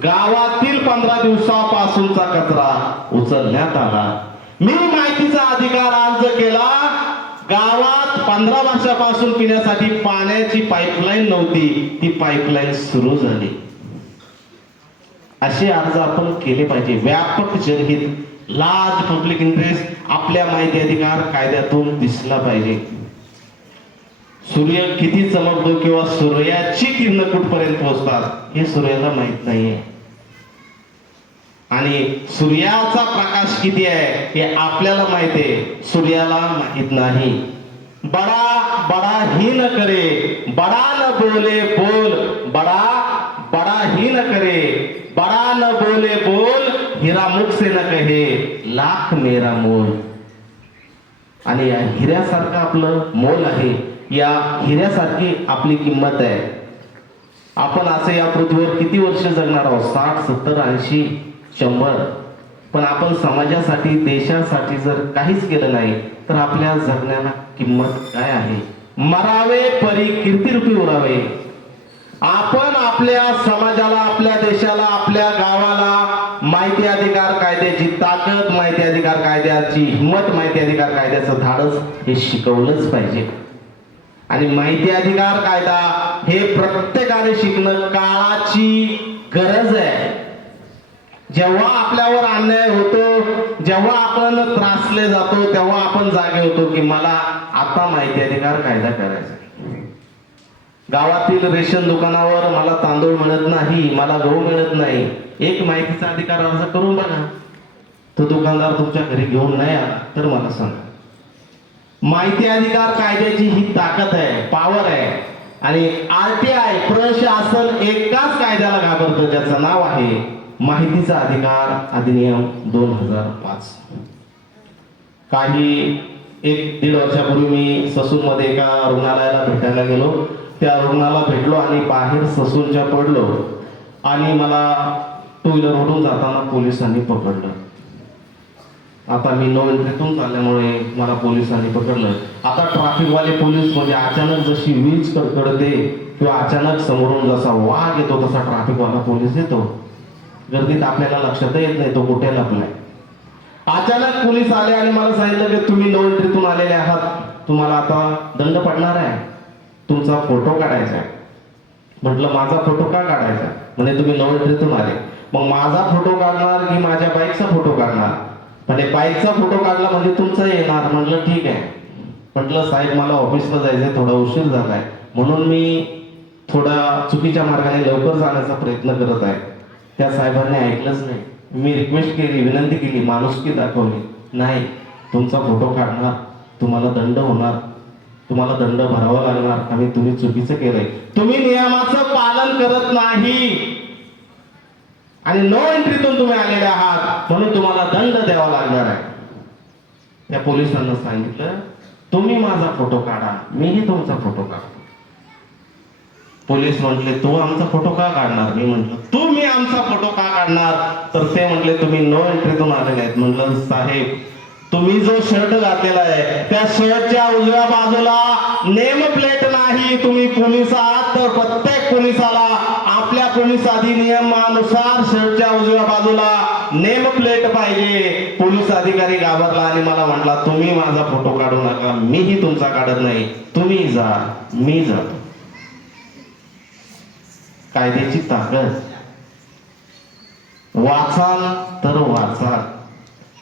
गावातील 15 दिवसापासूनचा कचरा उचलण्यात आला. मी माहितीचा अधिकार अर्ज केला, गावात 15 वर्षापासून पिण्यासाठी पाण्याची पाईपलाईन नव्हती, ती पाईपलाईन सुरू झाली. असे अर्ज आपण केले पाहिजे. व्यापक जनहित, लार्ज पब्लिक इंटरेस्ट आपल्या माहिती अधिकार कायद्यातून दिसला पाहिजे. सूर्य किती चमकतो किंवा सूर्याची किरण कुठपर्यंत पोहोचतात हे सूर्याला माहित नाहीये आणि सूर्याचा प्रकाश किती आहे हे आपल्याला माहिती आहे, सूर्याला माहित नाही. बडा बडा ही न करे, बडा न बोले बोल, बडा बडा ही न करे, बडा न बोले बोल, हिरा मुख से न कहे, लाख मेरा मोल. आणि या हिऱ्यासारखं आपलं मोल आहे, या हिऱ्यासारखी आपली किंमत आहे. आपण असे या पृथ्वीवर किती वर्ष जगणार आहोत? 60, 70, 80, 100. पण आपण समाजासाठी, देशासाठी जर काहीच केलं नाही तर आपल्या जगण्याला किंमत काय आहे? मरावे परी कीर्तिरूपी उरावे. आपण आपल्या समाजाला, आपल्या देशाला, आपल्या गावाला माहिती अधिकार कायद्याची ताकद, माहिती अधिकार कायद्याची हिंमत, माहिती अधिकार कायद्याचं धाडस हे शिकवलंच पाहिजे. आणि माहिती अधिकार कायदा हे प्रत्येकाने शिकणं काळाची गरज आहे. जेव्हा आपल्यावर अन्याय होतो, जेव्हा आपण त्रासले जातो, तेव्हा आपण जागे होतो की मला आता माहिती अधिकार कायदा करायचा. गावातील रेशन दुकानावर मला तांदूळ मिळत नाही, मला गहू मिळत नाही, एक माहितीचा अधिकार अर्ज करून बघा. तो दुकानदार तुमच्या घरी घेऊन नाही आला तर मला सांगा. माहिती अधिकार कायद्याची ही ताकद आहे, पॉवर आहे. आणि RTI प्रशासन एकाच कायद्याला घाबरतं, ज्याचं नाव आहे माहितीचा अधिकार अधिनियम 2005. काही 1-1.5 वर्षापूर्वी मी ससूनमध्ये एका रुग्णालयाला भेटायला गेलो. त्या रुग्णाला भेटलो आणि बाहेर ससूनच्या पडलो आणि मला 2 व्हीलर ओढून जाताना पोलिसांनी पकडलं. आता मी नो एंट्रीतून चालल्यामुळे मला पोलिसांनी पकडलं. आता ट्रॅफिकवाले पोलीस म्हणजे अचानक जशी वीज कडकडते किंवा अचानक समोरून जसा वाघ येतो तसा ट्रॅफिकवाला पोलीस येतो. गर्दीत आपल्याला लक्षात येत नाही तो कुठे लपलाय. अचानक पोलीस आले आणि मला सांगितलं की तुम्ही नो एंट्रीतून आलेले आहात, तुम्हाला आता दंड पडणार आहे, तुमचा फोटो काढायचा आहे. म्हटलं माझा फोटो का काढायचा? म्हणजे तुम्ही नो एंट्रीतून आले, मग माझा फोटो काढणार की माझ्या बाईकचा फोटो काढणार? म्हणजे बाईकचा फोटो काढला म्हणजे तुमचा येणार. म्हटलं ठीक आहे. म्हटलं साहेब मला ऑफिसला जायचंय, थोडा उशीर झालाय, म्हणून मी थोडा चुकीच्या मार्गाने लवकर जाण्याचा प्रयत्न करत आहे. त्या साहेबांनी ऐकलंच नाही. मी रिक्वेस्ट केली, विनंती केली, माणुसकी दाखवली. नाही, तुमचा फोटो काढणार, तुम्हाला दंड होणार. तुम्हाला दंड भरावा लागणार आणि तुम्ही चुकीचं केलंय, तुम्ही नियमाचं पालन करत नाही आणि नो एंट्रीतून तुम्ही आलेले आहात म्हणून तुम्हाला दंड द्यावा लागणार आहे. त्या पोलिसांना सांगितलं तुम्ही माझा फोटो काढा, मीही तुमचा फोटो काढतो. पोलीस म्हटले तू आमचा फोटो का काढणार? मी म्हटलं तुम्ही आमचा फोटो का काढणार? तर ते म्हटले तुम्ही नो एंट्रीतून आलेले आहेत. म्हटलं साहेब तुम्ही जो शर्ट घातलेला आहे त्या शर्टच्या उजव्या बाजूला नेम प्लेट नाही. तुम्ही पोलीस आहात तर प्रत्येक पोलिसाला आपल्या पोलीस अधिनियमानुसार शर्टच्या उजव्या बाजूला नेम प्लेट पाहिजे. पोलीस अधिकारी घाबरला आणि मला म्हटला तुम्ही माझा फोटो काढू नका, मीही तुमचा काढत नाही, तुम्ही जा मी जातो. कायद्याची ताकद वाचाल तर वाचाल.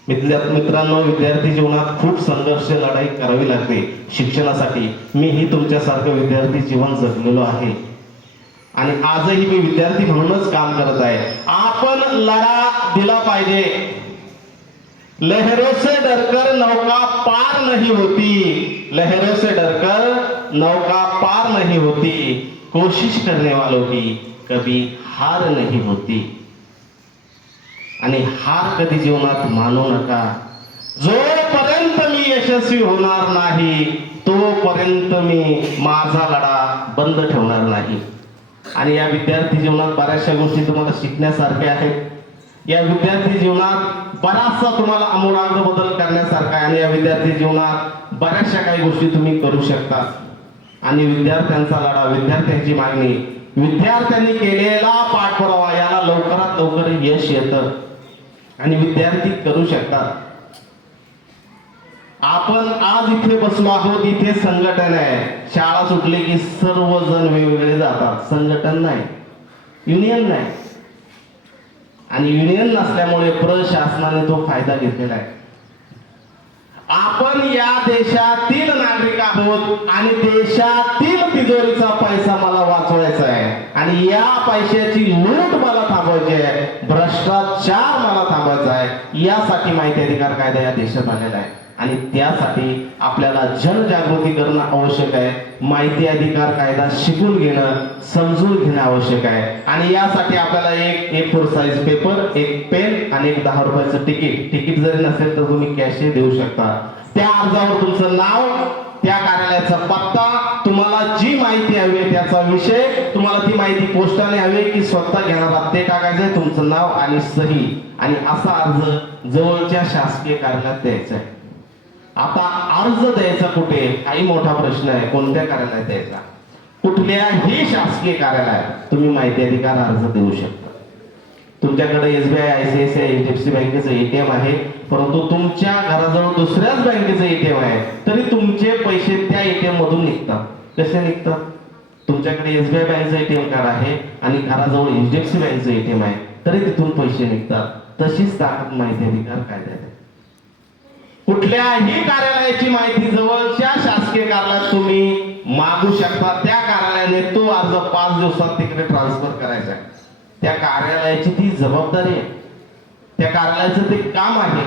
मित्रांनो, विद्यार्थी जीवनात खूप संघर्ष लढाई करावी लागते शिक्षणासाठी. मीही तुमच्यासारखं विद्यार्थी जीवन जगलेलो आहे आणि आजही मी विद्यार्थी म्हणूनच काम करत आहे. आपण लढा दिला पाहिजे. लहरों से डरकर नौका पार नहीं होती, लहरों से डरकर नौका पार नहीं होती, कोशिश करने वालों की कभी हार नहीं होती. आणि हार कधी जीवनात मानू नका. जोपर्यंत मी यशस्वी होणार नाही तोपर्यंत मी माझा लढा बंद ठेवणार नाही. आणि या विद्यार्थी जीवनात बऱ्याचशा गोष्टी तुम्हाला शिकण्यासारख्या आहेत. या विद्यार्थी जीवनात बराचसा तुम्हाला आमूलाग्र बदल करण्यासारखा आहे आणि या विद्यार्थी जीवनात बऱ्याचशा काही गोष्टी तुम्ही करू शकता. आणि विद्यार्थ्यांचा लढा, विद्यार्थ्यांची मागणी, विद्यार्थ्यांनी केलेला पाठपुरावा याला लवकरात लवकर यश येतं आणि विद्यार्थी करू शकतात. आपण आज इथे बसलो आहोत, इथे संघटन आहे. शाळा सुटली की सर्वजण वेगवेगळे जातात. संघटन नाही, युनियन नाही. आणि युनियन नसल्यामुळे प्रशासनाने तो फायदा घेतलेला आहे. आपण या देशातील नागरिक आहोत आणि देशातील तिजोरीचा पैसा मला वाचवायचा आहे आणि या पैशाची लूट मला थांबवायची आहे, भ्रष्टाचार मला थांबवायचा आहे. यासाठी माहिती अधिकार कायदा या देशात आलेला आहे आणि त्यासाठी आपल्याला जनजागृती करणं आवश्यक आहे. माहिती अधिकार कायदा शिकून घेणं, समजून घेणं आवश्यक आहे. आणि यासाठी आपल्याला एक A4 साइज पेपर, एक पेन आणि एक 10 रुपयाचं तिकीट जरी नसेल तर तुम्ही कॅशही देऊ शकता. त्या अर्जावर तुमचं नाव, त्या कार्यालयाचा पत्ता, तुम्हाला जी माहिती हवी आहे त्याचा विषय, तुम्हाला ती माहिती पोस्टाने हवी की स्वतः घेणार ते टाकायचंय, तुमचं नाव आणि सही. आणि असा अर्ज जवळच्या शासकीय कार्यालयात द्यायचा आहे. आता अर्ज द्यायचा कुठे हाही मोठा प्रश्न आहे. कोणत्या कार्यालयात द्यायचा? कुठल्याही शासकीय कार्यालयात तुम्ही माहिती अधिकार अर्ज देऊ शकता. तुमच्याकडे SBI, ICICI, HDFC बँकेचं ATM आहे, परंतु तुमच्या घराजवळ दुसऱ्याच बँकेचं ATM आहे, तरी तुमचे पैसे त्या ATM मधून निघतात. कसे निघतात? तुमच्याकडे SBI बँकेचं ATM कार्ड आहे आणि घराजवळ HDFC बँकेचं ATM आहे, तरी तिथून पैसे निघतात. तशीच ताकद माहिती अधिकार कायद्यात आहे. कुठल्याही कार्यालयाची माहिती जवळच्या शासकीय कार्यालयात तुम्ही मागू शकता. त्या कार्यालयाने तो अर्ज 5 दिवसात तिकडे ट्रान्सफर करायचा आहे. त्या कार्यालयाची ती जबाबदारी आहे, त्या कार्यालयाचं ते काम आहे.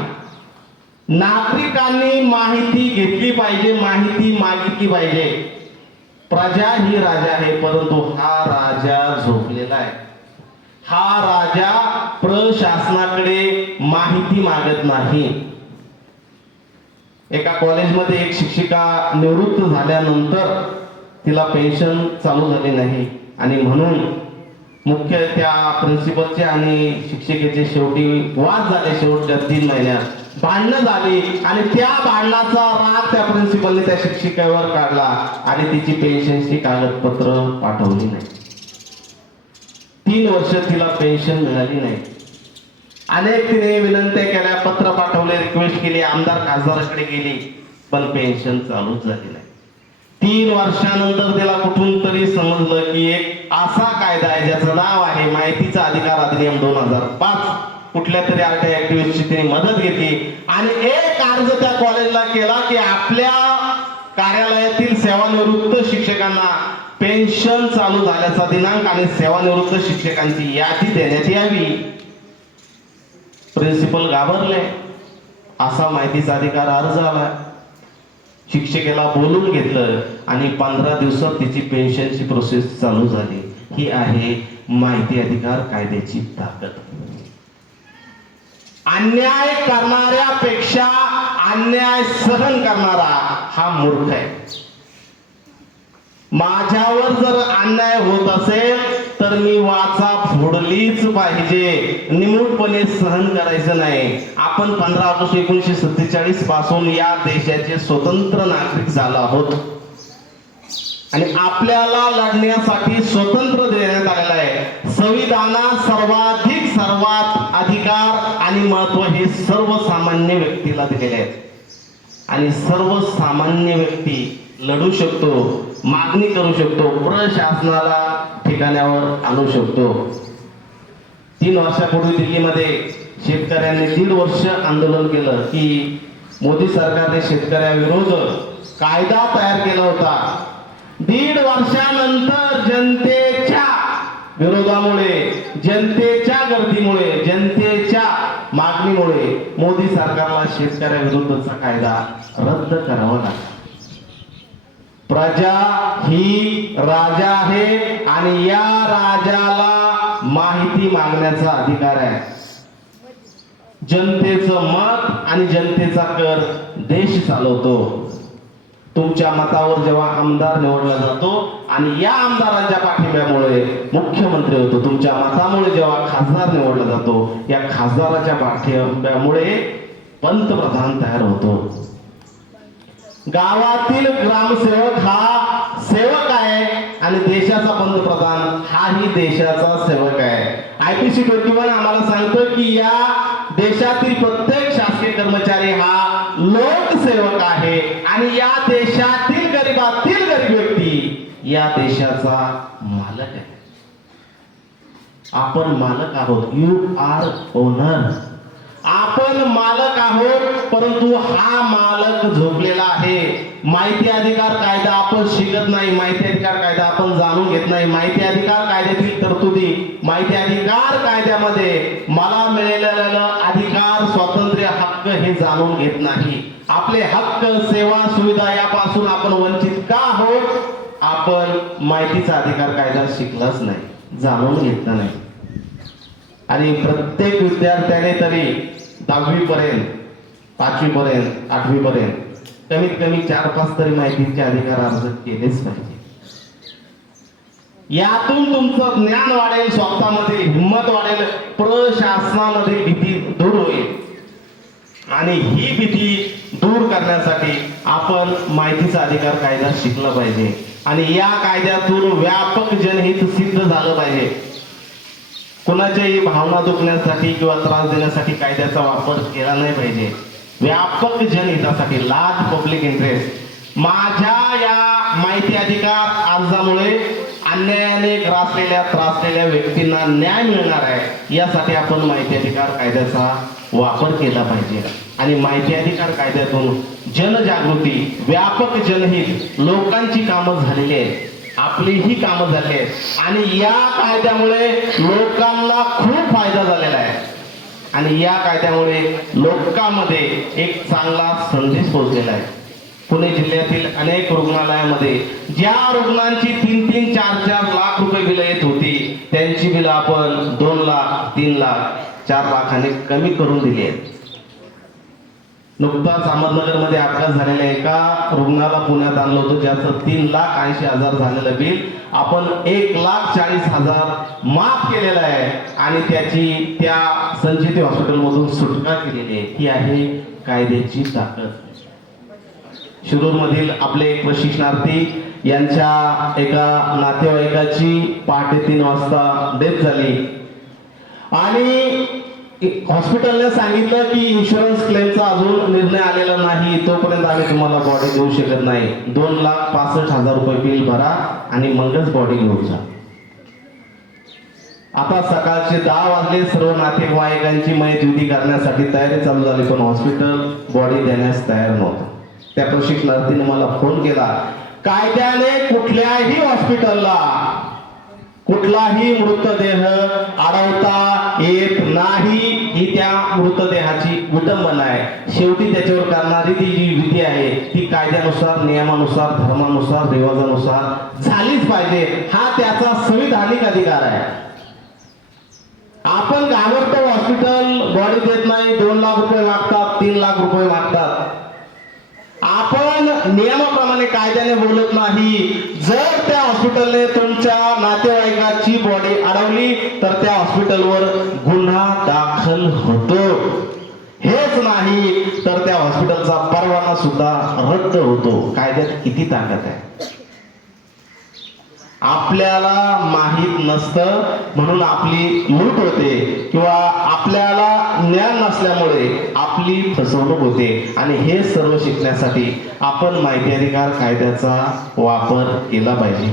नागरिकांनी माहिती घेतली पाहिजे, माहिती मागितली पाहिजे. प्रजा ही राजा आहे, परंतु हा राजा झोपलेला आहे. हा राजा प्रशासनाकडे माहिती मागत नाही. एका कॉलेजमध्ये एक शिक्षिका निवृत्त झाल्यानंतर तिला पेन्शन चालू झाली नाही आणि म्हणून मुख्य त्या प्रिन्सिपलचे आणि शिक्षिकेचे शेवटी वाद झाले. शेवटच्या 3 महिन्यात भांडणं झाली आणि त्या भांडणाचा राग त्या प्रिन्सिपलने त्या शिक्षिकेवर काढला आणि तिची पेन्शनची कागदपत्र पाठवली नाही. 3 वर्ष तिला पेन्शन मिळाली नाही. अनेक तिने विनंत्या केल्या, पत्र पाठवले, रिक्वेस्ट केली, आमदार खासदाराकडे गेली, पण पेन्शन चालूच झाली नाही. 3 वर्षानंतर तिला कुठून तरी समजलं की एक असा कायदा आहे ज्याचं नाव आहे माहितीचा अधिकार अधिनियम 2005. कुठल्या तरी आरटीआय ऍक्टिव्हिस्टची तिने मदत घेतली आणि एक अर्ज त्या कॉलेजला केला की आपल्या कार्यालयातील सेवानिवृत्त शिक्षकांना पेन्शन चालू झाल्याचा दिनांक आणि सेवानिवृत्त शिक्षकांची यादी देण्यात यावी. प्रिन्सिपल घाबरले. असा माहितीचा अधिकार अर्ज आला. शिक्षिकेला बोलून घेतलं आणि 15 दिवसात तिची पेन्शनची प्रोसेस चालू झाली. ही आहे माहिती अधिकार कायद्याची ताकद. अन्याय करणाऱ्यापेक्षा अन्याय सहन करणारा हा मूर्ख आहे. माझ्यावर जर अन्याय होत असेल तर मी वाचा फोडलीच पाहिजे, निमूटपणे सहन करायचं नाही. आपण 15 ऑगस्ट 1947 पासून या देशाचे स्वतंत्र नागरिक झालो आहोत आणि आपल्याला लढण्यासाठी स्वतंत्र देण्यात आलेलं आहे. संविधानात सर्वात अधिकार आणि महत्व हे सर्वसामान्य व्यक्तीला दिलेले आहेत आणि सर्वसामान्य व्यक्ती लढू शकतो, मागणी करू शकतो, प्रशासनाला ठिकाणावर आणू शकतो. 3 वर्षापूर्वी दिल्लीमध्ये शेतकऱ्यांनी 1.5 वर्ष आंदोलन केलं की मोदी सरकारने शेतकऱ्याविरोध कायदा तयार केला होता. 1.5 वर्षानंतर जनतेच्या विरोधामुळे, जनतेच्या गर्दीमुळे, जनतेच्या मागणीमुळे मोदी सरकारला शेतकऱ्याविरुद्धचा कायदा रद्द करावा लागला. प्रजा ही राजा आहे आणि या राजाला माहिती मागण्याचा अधिकार आहे. जनतेचं मत आणि जनतेचा कर देश चालवतो. तुमच्या मतावर जेव्हा आमदार निवडला जातो आणि या आमदारांच्या पाठिंब्यामुळे मुख्यमंत्री होतो, तुमच्या मतामुळे जेव्हा खासदार निवडला जातो, या खासदाराच्या पाठिंब्यामुळे पंतप्रधान तयार होतो. गावातील ग्रामसेवक हा सेवक आहे आणि देशाचा पंतप्रधान हाही देशाचा सेवक आहे. IPC 21 आम्हाला सांगतं की या देशातील प्रत्येक शासकीय कर्मचारी हा लोकसेवक आहे आणि या देशातील गरीबातील गरीब व्यक्ती या देशाचा मालक आहे. आपण मालक आहोत. You are owner. आपण मालक आहोत, परंतु हा मालक झोपलेला आहे. माहिती अधिकार कायदा आपण शिकत नाही, माहिती अधिकार कायदा आपण जाणून घेत नाही. माहिती अधिकार कायद्यातील तरतुदी, माहिती अधिकार कायद्यामध्ये मला मिळालेलं अधिकार, स्वातंत्र्य, हक्क हे जाणून घेत नाही. आपले हक्क, सेवा, सुविधा यापासून आपण वंचित का आहोत? आपण माहितीचा अधिकार कायदा शिकलाच नाही, जाणून घेतला नाही. आणि प्रत्येक विद्यार्थ्याने तरी 10वी पर्यंत, 5वी पर्यंत, 8वी पर्यंत कमीत कमी 4-5 तरी माहितीचे अधिकार अर्ज केलेच पाहिजे. यातून तुमचं ज्ञान वाढेल, स्वतःमध्ये हिंमत वाढेल, प्रशासनामध्ये भीती दूर होईल. आणि ही भीती दूर करण्यासाठी आपण माहितीचा अधिकार कायदा शिकला पाहिजे आणि या कायद्यातून व्यापक जनहित सिद्ध झालं पाहिजे. कुणाच्याही भावना दुखण्यासाठी किंवा त्रास देण्यासाठी कायद्याचा वापर केला नाही पाहिजे. व्यापक जनहितासाठी, लार्ज पब्लिक इंटरेस्ट. माझ्या या माहिती अधिकार अर्जामुळे अन्यायाने त्रासलेल्या व्यक्तींना न्याय मिळणार आहे, यासाठी आपण माहिती अधिकार कायद्याचा वापर केला पाहिजे. आणि माहिती अधिकार कायद्यातून जनजागृती, व्यापक जनहित, लोकांची कामं झालेली आहेत, आपलीही कामं झाली आहेत आणि या कायद्यामुळे लोकांना खूप फायदा झालेला आहे आणि या कायद्यामुळे लोकांमध्ये एक चांगला संदेश पोहोचलेला आहे. पुणे जिल्ह्यातील अनेक रुग्णालयामध्ये ज्या रुग्णांची 3-3, 4-4 लाख रुपये बिलं येत होती, त्यांची बिलं आपण 2 लाख, 3 लाख, 4 लाखाने कमी करून दिली आहेत. नुकताच अहमदनगरमध्ये अपघात झालेल्या एका रुग्णाला पुण्यात आणलं होतं, ज्याचं 3,80,000 झालेलं बिल आपण 1,40,000 माफ केलेलं आहे आणि त्याची त्या संजीवनी हॉस्पिटलमधून सुटका केलेली आहे. ही आहे कायद्याची ताकद. शिरूरमधील आपले एक प्रशिक्षणार्थी यांच्या एका नातेवाईकाची पहाटे 3 वाजता डेथ झाली आणि हॉस्पिटलने सांगितलं की इन्शुरन्स क्लेमचा अजून निर्णय आलेला नाही, तोपर्यंत आम्ही तुम्हाला बॉडी देऊ शकत नाही. 2,65,000 रुपये बिल भरा आणि मगच बॉडी घेऊन जा. आता सकाळचे 10 वाजले, सर्व नातेवाईकांची मयतविधी करण्यासाठी तयारी चालू झाली, पण हॉस्पिटल बॉडी देण्यास तयार नव्हतं. त्या प्रशिक्षणार्थीने मला फोन केला, कायद्याने कुठल्याही हॉस्पिटलला कुठलाही मृतदेह अडवता येत नाही, ही त्या मृतदेहाची विटंबना आहे. शेवटी त्याच्यावर करणारी ती जी विधी आहे ती कायद्यानुसार, नियमानुसार, धर्मानुसार, रिवाजानुसार झालीच पाहिजे. हा त्याचा संविधानिक अधिकार आहे. आपण घाबरतो, हॉस्पिटल बॉडी देत नाही, 2 लाख रुपये मागतात, 3 लाख रुपये मागतात. आपण नियमाप्रमाणे कायद्याने बोलत नाही. जर त्या हॉस्पिटलने तुमच्या नातेवाईकाची बॉडी अडवली तर त्या हॉस्पिटलवर गुन्हा दाखल होतो. हेच नाही तर त्या हॉस्पिटलचा परवाना सुद्धा रद्द होतो. कायद्यात किती ताकद आहे. आपल्याला माहित नसतं म्हणून आपली लूट होते, किंवा आपल्याला ज्ञान नसल्यामुळे आपली फसवणूक होते. आणि हे सर्व शिकण्यासाठी आपण माहिती अधिकार कायद्याचा वापर केला पाहिजे.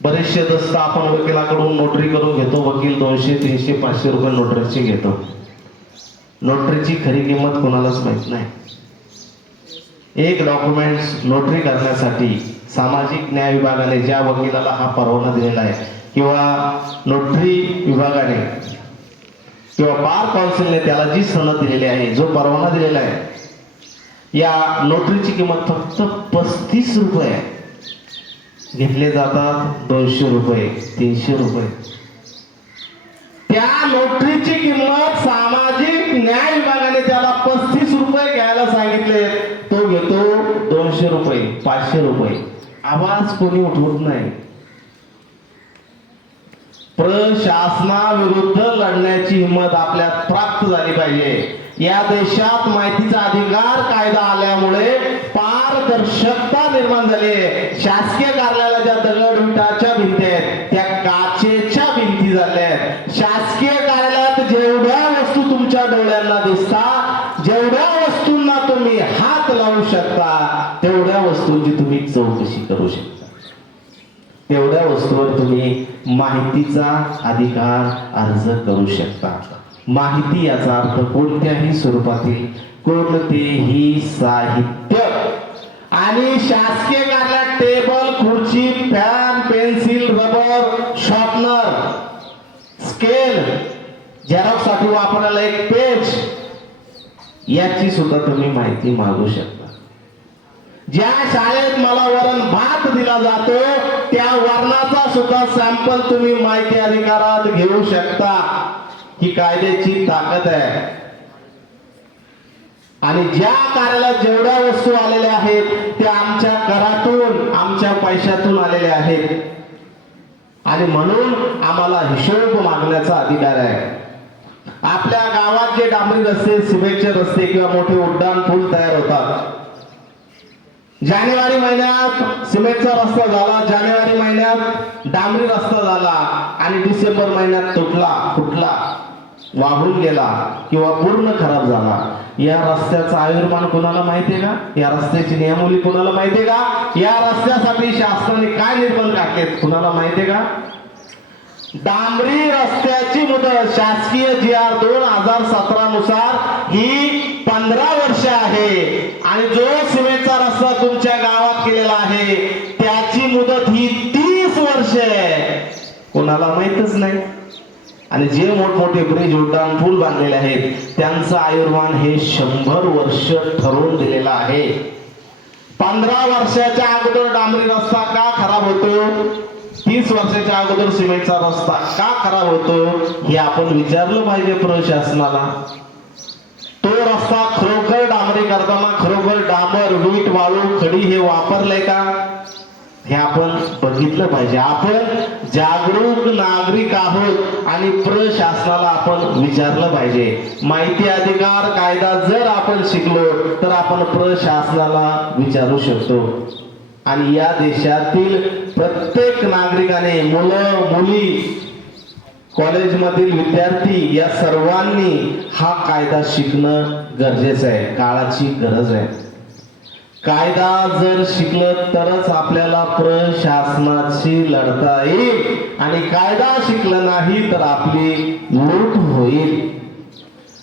बरेचसे दस्त आपण वकिलाकडून नोटरी करून घेतो. वकील 200, 300, 500 रुपये नोटरीची घेतो. नोटरीची खरी किंमत कोणालाच माहित नाही. एक डॉक्युमेंट्स नोटरी करण्यासाठी सामाजिक न्याय विभागाने ज्या वकिलाला हा परवाना दिलेला आहे, किंवा नोटरी विभागाने किंवा बार काउन्सिलने त्याला जी सनद दिलेली आहे, जो परवाना दिलेला आहे, या नोटरीची किंमत फक्त 35 रुपये आहे. घेतले जातात 200 रुपये, 300 रुपये. त्या नोटरीची किंमत सामाजिक न्याय विभागाने त्याला 35 रुपये घ्यायला सांगितले, तो घेतो 200 रुपये, 500 रुपये. आवाज कोणी उठवत नाही. प्रशासनाविरुद्ध लढण्याची हिंमत आपल्यात प्राप्त झाली पाहिजे. या देशात माहितीचा अधिकार कायदा आल्यामुळे पारदर्शकता निर्माण झाली. शासकीय कार्यालयाच्या दगड विटाच्या भिंती आहेत त्या काचेच्या भिंती झाल्या आहेत. शासकीय कार्यालयात जेवढ्या वस्तू तुमच्या डोळ्यांना दिसतात, जेवढ्या वस्तूंना तुम्ही हात लावू शकता, तेवढ्या वस्तूंची तुम्ही चौकशी करू शकता. तेवढ्या वस्तूवर तुम्ही माहितीचा अधिकार अर्ज करू शकता. माहिती याचा अर्थ कोणत्याही स्वरूपातील कोणतेही साहित्य. आणि शासकीय कार्यालयात टेबल, खुर्ची, fan, pencil, rubber, sharpener, scale, Xerox साठी वापरायला एक पेज, याची सुद्धा तुम्ही माहिती मागू शकता. ज्या शाळेत मला वरण भात दिला जातो त्या वरणाचा सुद्धा सॅम्पल तुम्ही माहिती अधिकारात घेऊ शकता. ही कायद्याची ताकद आहे. आणि ज्या कार्यालयात जेवढ्या वस्तू आलेल्या आहेत त्या आमच्या करातून, आमच्या पैशातून आलेल्या आहेत. आणि म्हणून आम्हाला हिशोब मागण्याचा अधिकार आहे. आपल्या गावात जे डांबरी रस्ते, सिमेंटचे रस्ते किंवा मोठे उड्डाण पूल तयार होतात, जानेवारी महिन्यात सिमेंटचा रस्ता झाला, जानेवारी महिन्यात डांबरी रस्ता झाला, आणि डिसेंबर महिन्यात तुटला, फुटला, वाहून गेला किंवा पूर्ण खराब झाला. या रस्त्याचं आयुर्मान कोणाला माहितीये का? या रस्त्याची नियमावली कोणाला माहितीये का? या रस्त्यासाठी शासनाने काय निर्बंध घातलेत कोणाला माहितीये का? डांबरी रस्त्याची मुदत शासकीय GR 2017 नुसार ही 15 वर्ष आहे. आणि जो सिमेंटचा रस्ता तुमच्या गावात केलेला आहे त्याची मुदत ही 30 वर्ष आहे. कोणाला माहितच नाही. आणि जे मोठमोठे ब्रिज, उड्डाण पूल बांधलेले आहेत त्यांचं आयुर्मान हे 100 वर्ष ठरवून दिलेलं आहे. 15 वर्षाच्या अगोदर डांबरी रस्ता का खराब होतो, 30 वर्षाच्या अगोदर सिमेंटचा रस्ता का खराब होतो, हे आपण विचारलं पाहिजे प्रशासनाला. तो रस्ता खरोखर डांबरी करताना खरोखर डांबर, वीट, वाळू, खडी हे वापरलंय का, हे आपण बघितलं पाहिजे. आपण जागरूक नागरिक आहोत आणि प्रशासनाला आपण विचारलं पाहिजे. माहिती अधिकार कायदा जर आपण शिकलो तर आपण प्रशासनाला विचारू शकतो. आणि या देशातील प्रत्येक नागरिकाने, मुलं, मुली, कॉलेजमधील विद्यार्थी या सर्वांनी हा कायदा शिकणं गरजेचं आहे. काळाची गरज आहे. कायदा जर शिकलं तरच आपल्याला प्रशासनाशी लढता येईल. आणि कायदा शिकला नाही तर आपली लूट होईल.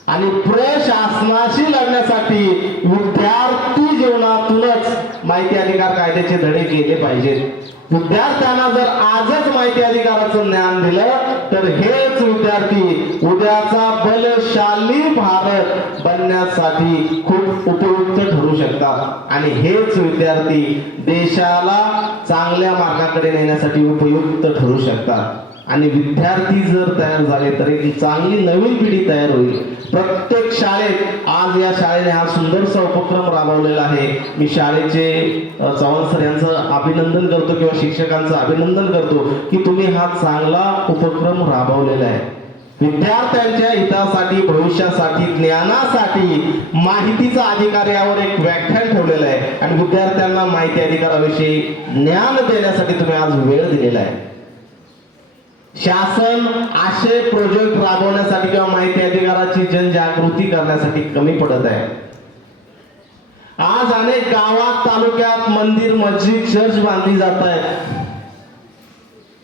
आणि प्रशासनाशी लढण्यासाठी विद्यार्थी जीवनातूनच माहिती अधिकार कायद्याचे धडे गेले पाहिजेत. विद्यार्थ्यांना जर आजच माहिती अधिकाराचं ज्ञान दिलं तर हेच विद्यार्थी उद्याचा बलशाली भारत बनण्यासाठी खूप उपयुक्त ठरू शकतात आणि हेच विद्यार्थी देशाला चांगल्या मार्गाकडे नेण्यासाठी उपयुक्त ठरू शकतात. आणि विद्यार्थी जर तयार झाले तर एक चांगली नवीन पिढी तयार होईल. प्रत्येक शाळेत आज या शाळेने हा सुंदरसा उपक्रम राबवलेला आहे. मी शाळेचे चव्हाण सर यांचं अभिनंदन करतो किंवा शिक्षकांचं अभिनंदन करतो की तुम्ही हा चांगला उपक्रम राबवलेला आहे. विद्यार्थ्यांच्या हितासाठी, भविष्यासाठी, ज्ञानासाठी माहितीचा अधिकार यावर एक व्याख्यान ठेवलेलं आहे आणि विद्यार्थ्यांना माहिती अधिकाराविषयी ज्ञान देण्यासाठी तुम्ही आज वेळ दिलेला आहे. शासन असे प्रोजेक्ट राबवण्यासाठी किंवा माहिती अधिकाराची जनजागृती करण्यासाठी कमी पडत आहे. आज अनेक गावात, तालुक्यात मंदिर, मस्जिद, चर्च बांधली जात आहेत.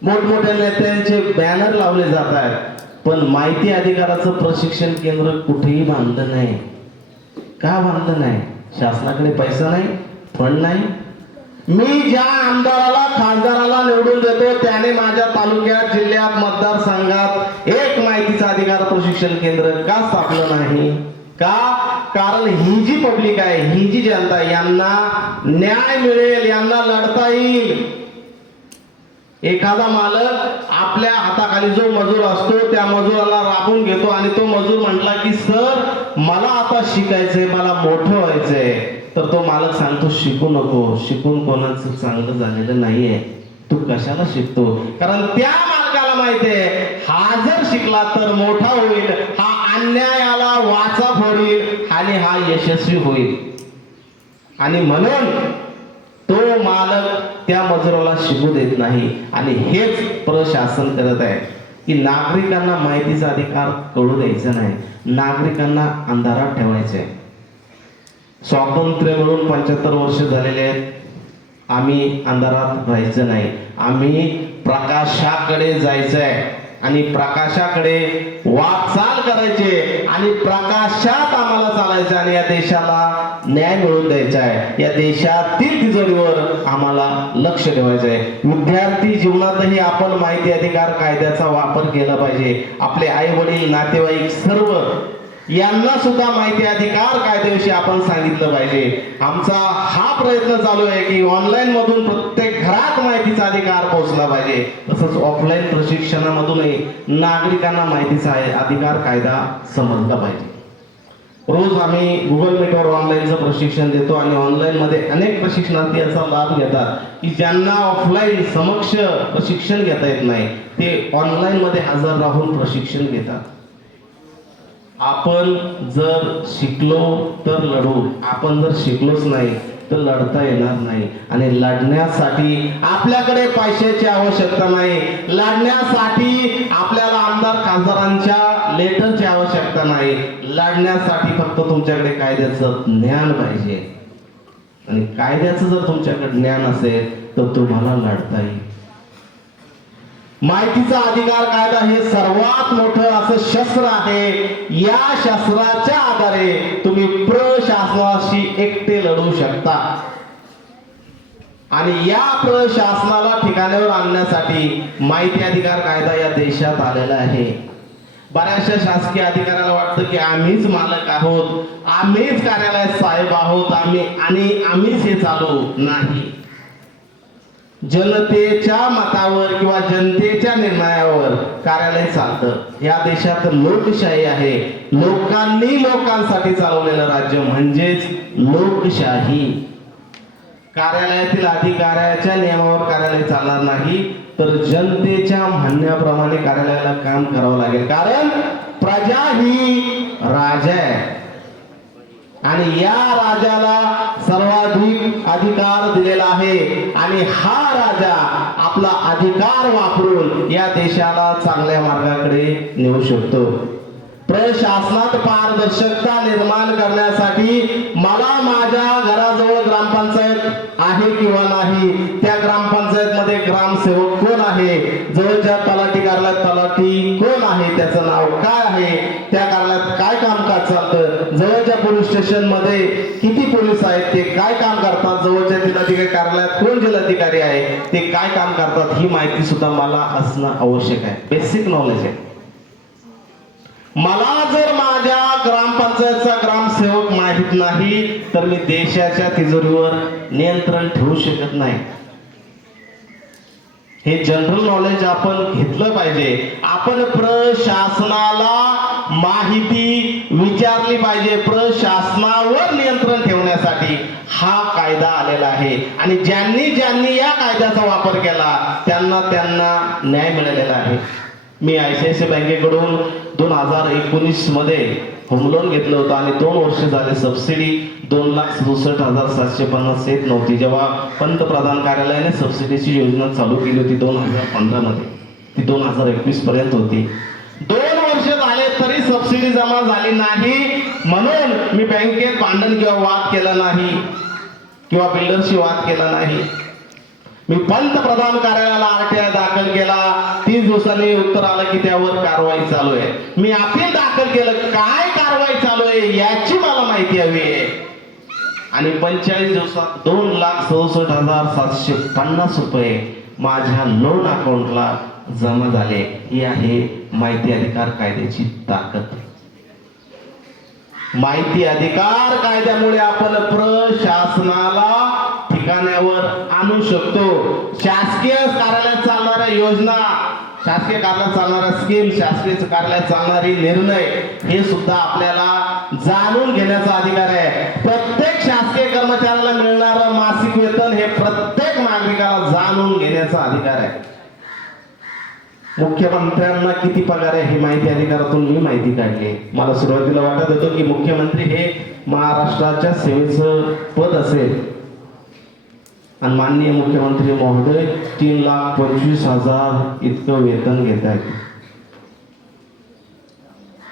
मोठमोठ्या नेत्यांचे बॅनर लावले जात आहेत, पण माहिती अधिकाराचं प्रशिक्षण केंद्र कुठेही बांधलं नाही. का बांधलं नाही? शासनाकडे पैसा नाही, फंड नाही. मी ज्या आमदाराला, खासदाराला निवडून देतो त्याने माझ्या तालुक्यात, जिल्ह्यात, मतदारसंघात एक माहितीचा अधिकार प्रशिक्षण केंद्र का स्थापलं नाही? का? कारण ही जी पब्लिक आहे, ही जी जनता आहे, यांना न्याय मिळेल, यांना लढता येईल. एखादा मालक आपल्या हाताखाली जो मजूर असतो त्या मजुराला राबून घेतो आणि तो मजूर म्हटला की सर मला आता शिकायचंय, मला मोठं व्हायचंय, तर तो मालक सांगतो शिकू नको, शिकून कोणाचं चांगलं झालेलं नाहीये, तू कशाला शिकतो? कारण त्या मालकाला माहितीये हा जर शिकला तर मोठा होईल, हा अन्यायाला वाचा फोडील आणि हा यशस्वी होईल. आणि म्हणून तो मालक त्या मजुराला शिकू देत नाही. आणि हेच प्रशासन करत आहे की नागरिकांना माहितीचा अधिकार कळू द्यायचा नाही, नागरिकांना अंधारात ठेवायचे. स्वातंत्र्य मिळून 75 वर्ष झालेले आहेत. आम्ही अंधारात राहायचं नाही, आम्ही प्रकाशाकडे जायचंय आणि प्रकाशाकडे वाटचाल करायचे आणि प्रकाशात आम्हाला चालायचं आणि या देशाला न्याय मिळवून द्यायचा आहे. या देशातील तिजोरीवर आम्हाला लक्ष ठेवायचं आहे. विद्यार्थी जीवनातही आपण माहिती अधिकार कायद्याचा वापर केला पाहिजे. आपले आई वडील, नातेवाईक सर्व यांना सुद्धा माहिती अधिकार कायद्याविषयी आपण सांगितलं पाहिजे. आमचा हा प्रयत्न चालू आहे की ऑनलाईन मधून प्रत्येक घरात माहितीचा अधिकार पोहोचला पाहिजे. तसंच ऑफलाईन प्रशिक्षणामधूनही नागरिकांना माहितीचा अधिकार कायदा समजला पाहिजे. रोज आम्ही गुगल मीटवर ऑनलाईनचं प्रशिक्षण देतो आणि ऑनलाईन मध्ये अनेक प्रशिक्षणार्थी याचा लाभ घेतात की ज्यांना ऑफलाईन समक्ष प्रशिक्षण घेता येत नाही ते ऑनलाईन मध्ये हजर राहून प्रशिक्षण घेतात. आपण जर शिकलो तर लढू, आपण जर शिकलोच नाही तर लढता येणार नाही. आणि लढण्यासाठी आपल्याकडे पैशाची आवश्यकता नाही, लढण्यासाठी आपल्याला आमदार खासदारांच्या लेटरची आवश्यकता नाही, लढण्यासाठी फक्त तुमच्याकडे कायद्याचं ज्ञान पाहिजे. आणि कायद्याचं जर तुमच्याकडे ज्ञान असेल तर तुम्हाला लढता येईल. माहितीचा अधिकार कायदा हे सर्वात मोठं असं शस्त्र आहे. या शस्त्राच्या आधारे तुम्ही प्रशासनाशी एकटे लढू शकता आणि या प्रशासनाला ठिकाणावर आणण्यासाठी माहिती अधिकार कायदा या देशात आलेला आहे. बऱ्याचशा शासकीय अधिकाऱ्याला वाटतं की आम्हीच मालक आहोत, आम्हीच कार्यालयात साहेब आहोत, आम्हीच हे चालू नाही. जनतेच्या मतावर किंवा जनतेच्या निर्णयावर कार्यालय चालतं. या देशात लोकशाही आहे. लोकांनी लोकांसाठी चालवलेलं राज्य म्हणजेच लोकशाही. कार्यालयातील अधिकाऱ्याच्या नियमावर कार्यालय चालणार नाही तर जनतेच्या म्हणण्याप्रमाणे कार्यालयाला काम करावं लागेल. कारण प्रजा ही राजा आहे आणि या राजाला सर्वाधिक अधिकार दिलेला आहे आणि हा राजा आपला अधिकार वापरून या देशाला चांगल्या मार्गाकडे नेऊ शकतो. प्रशासनात पारदर्शकता निर्माण करण्यासाठी मला माझ्या घराजवळ ग्रामपंचायत आहे किंवा नाही, त्या ग्रामपंचायत मध्ये ग्रामसेवक कोण आहे, जवळच्या तलाठी कार्यालयात तलाठी कोण आहे, त्याचं नाव काय आहे, त्या कार्यालयात काय कामकाज चालतं, जवळच्या पोलीस स्टेशन मध्ये किती पोलीस आहेत, ते काय काम करतात, जवळच्या जिल्हाधिकारी कार्यालयात कोण जिल्हाधिकारी आहे, ते काय काम करतात, ही माहिती सुद्धा मला असणं आवश्यक आहे. बेसिक नॉलेज आहे. मला जर माझ्या ग्रामपंचायतचा ग्रामसेवक माहित नाही तर मी देशाच्या तिजोरीवर नियंत्रण ठेवू शकत नाही. हे जनरल नॉलेज आपण घेतलं पाहिजे. आपण प्रशासनाला माहिती विचारली पाहिजे. प्रशासनावर नियंत्रण ठेवण्यासाठी हा कायदा आलेला आहे आणि ज्यांनी ज्यांनी या कायद्याचा वापर केला त्यांना न्याय मिळालेला आहे. मी ICICI बँकेकडून 2019 मध्ये होम लोन घेतलं होतं आणि 2 वर्ष झाले सबसिडी 2,67,750 येत नव्हती. जेव्हा पंतप्रधान कार्यालयाने सबसिडीची योजना चालू केली होती 2015 मध्ये, ती 2021 पर्यंत होती. 2 वर्ष झाले तरी सबसिडी जमा झाली नाही. म्हणून मी बँकेत भांडण किंवा वाद केला नाही किंवा बिल्डरशी वाद केला नाही. मी पंतप्रधान कार्यालयाला RTI दाखल केला. 30 दिवसांनी उत्तर आलं की त्यावर कारवाई चालू आहे. मी अपील दाखल केलं. काय कारवाई चालू आहे याची मला माहिती हवी आहे. आणि 45 दिवसात 2,67,750 रुपये माझ्या लोन अकाउंटला जमा झाले. ही आहे माहिती अधिकार कायद्याची ताकद. माहिती अधिकार कायद्यामुळे आपण प्रशासनाला ठिकाण्यावर आणू शकतो. शासकीय कार्यालयात चालणाऱ्या योजना, शासकीय कार्यालयात चालणाऱ्या स्कीम, शासकीय कार्यालयात चालणारी निर्णय हे सुद्धा आपल्याला जाणून घेण्याचा अधिकार आहे. प्रत्येक शासकीय कर्मचाऱ्याला मिळणारं मासिक वेतन हे प्रत्येक नागरिकाला जाणून घेण्याचा अधिकार आहे. मुख्यमंत्र्यांना किती पगार आहे ही माहिती अधिकारातून मी माहिती काढली. मला सुरुवातीला वाटत होतं की मुख्यमंत्री हे महाराष्ट्राच्या सेवेचं पद असेल आणि माननीय मुख्यमंत्री महोदय 3,25,000 इतकं वेतन घेत आहेत.